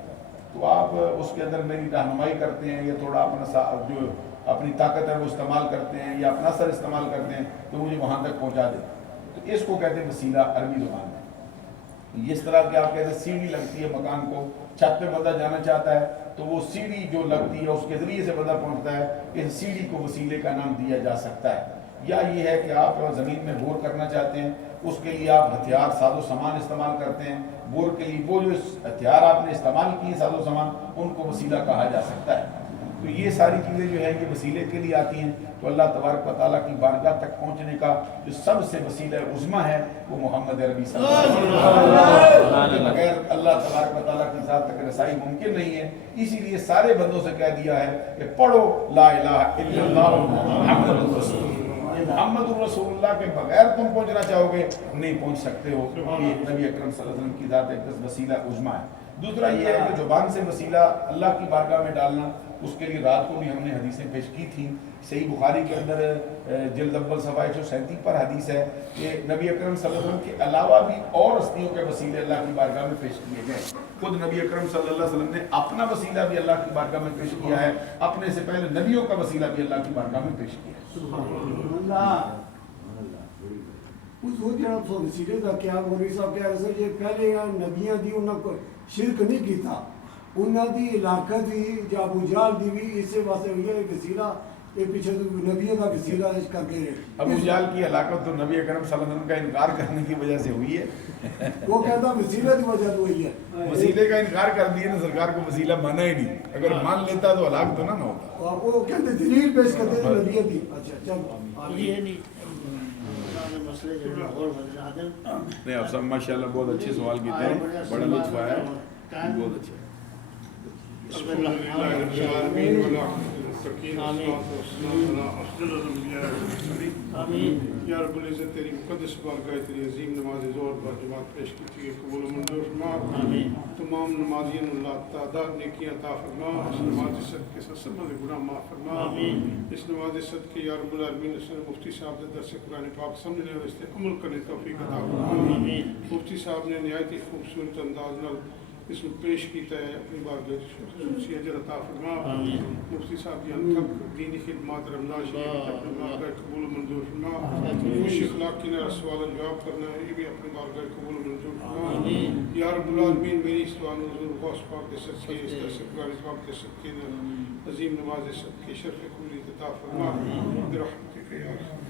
تو آپ اس کے اندر میری رہنمائی کرتے ہیں، یا تھوڑا اپنا جو اپنی طاقت ہے وہ استعمال کرتے ہیں یا اپنا اثر استعمال کرتے ہیں تو مجھے وہاں تک پہنچا دے، تو اس کو کہتے ہیں وسیلہ عربی زبان میں۔ اس طرح کہ آپ کہتے ہیں سیڑھی لگتی ہے مکان کو، چھت پہ بندہ جانا چاہتا ہے تو وہ سیڑھی جو لگتی ہے اس کے ذریعے سے بندہ پہنچتا ہے، اس سیڑھی کو وسیلے کا نام دیا جا سکتا ہے۔ یا یہ ہے کہ آپ زمین میں بور کرنا چاہتے ہیں، اس کے لیے آپ ہتھیار ساز و سامان استعمال کرتے ہیں، بور کے لیے وہ جو ہتھیار آپ نے استعمال کیے ساز و سامان ان کو وسیلہ کہا جا سکتا ہے۔ تو یہ ساری چیزیں جو ہیں یہ وسیلے کے لیے آتی ہیں، تو اللہ تبارک و تعالیٰ کی بارگاہ تک پہنچنے کا جو سب سے وسیلہ عظمیٰ ہے وہ محمد عربی صلی اللہ علیہ وسلم کے بغیر اللہ تبارک و تعالیٰ کی ذات تک رسائی ممکن نہیں ہے۔ اسی لیے سارے بندوں سے کہہ دیا ہے کہ پڑھو لا الہ الا اللہ محمد رسول اللہ، محمد رسول اللہ کے بغیر تم پہنچنا چاہو گے نہیں پہنچ سکتے ہو۔ یہ نبی اکرم صلی اللہ علیہ وسلم کی ذات ایک وسیلہ عظمیٰ ہے۔ دوسرا یہ ہے کہ زبان سے وسیلہ اللہ کی بارگاہ میں ڈالنا، اس کے لیے رات کو بھی ہم نے حدیثیں پیش کی تھیں۔ صحیح بخاری کے اندر جلد اول صفحہ 137 پر حدیث ہے کہ نبی اکرم صلی اللہ علیہ وسلم کے علاوہ بھی اور ہستیوں کے وسیلے اللہ کی بارگاہ میں پیش کیے گئے۔ خود نبی اکرم صلی اللہ علیہ وسلم نے اپنا وسیلہ بھی اللہ کی بارگاہ میں پیش کیا ہے، اپنے سے پہلے نبیوں کا وسیلہ بھی اللہ کی بارگاہ میں پیش کیا ہے۔ حضور جناب سو وسیلے دا کیا مولوی صاحب کہہ رہے سن جی پہلے نبیاں دی انہاں کو شرک نہیں کیتا، انہاں دی علاقہ دی یا ابو جہل دی بھی اسی واسطے ہوئی ہے وسیلہ یہ پیچھے نبیوں کا وسیلہ کر کے ابو جہل کی ہلاکت تو نبی اکرم صلی اللہ علیہ وسلم کا انکار کرنے کی وجہ سے ہوئی ہے۔ وہ کہتا وسیلہ کی وجہ تو ہوئی ہے، وسیلے کا انکار کر دیا نا، سرکار کو وسیلہ مانا ہی نہیں، اگر مان لیتا تو ہلاک تو نہ ہوتا۔ وہ کہتے دلیل پیش کرتے تھے نبیوں کی۔ اچھا چل یہ نہیں مسئلے جو ہے اور نہیں آپ سب ماشاءاللہ بہت اچھے سوال کیتے ہیں، بڑا لطف آیا ہے، بہت اچھا۔ یا رب العزت تیری مقدس بارگاہ تیری عظیم نماز ظہر پر جماعت پیش کی تھی قبول و منظور فرما، تمام نمازین اللہ تعداد نیکیاں عطا فرما، اس نماز صدقے سے سب گناہ معاف فرما، اس نماز صدقے یا رب العالمین اس نے مفتی صاحب نے درس قرآن پاک سمجھنے اور اس پہ عمل کرنے توفیق عطا فرما۔ مفتی صاحب نے نہایت ہی خوبصورت انداز نال اس میں پیش کیتا ہے، اپنی بارگاہ خصوصی اجر عطا فرما۔ مفتی صاحب کی انتھک دینی خدمات رمضان شریف اپنی بارگاہ قبول و منظور فرما۔ خوش اخلاق کی نہ سوال و جواب کرنا ہے، یہ بھی اپنی بارگاہ قبول و منظور فرما۔ یا رب العالمین میری سوال حضور غوث پاک کے صدقے، اس درس قرآن پاک کے صدقے، عظیم نماز صدقے شرف قبولیت عطا فرما برحمتک یا ارحم۔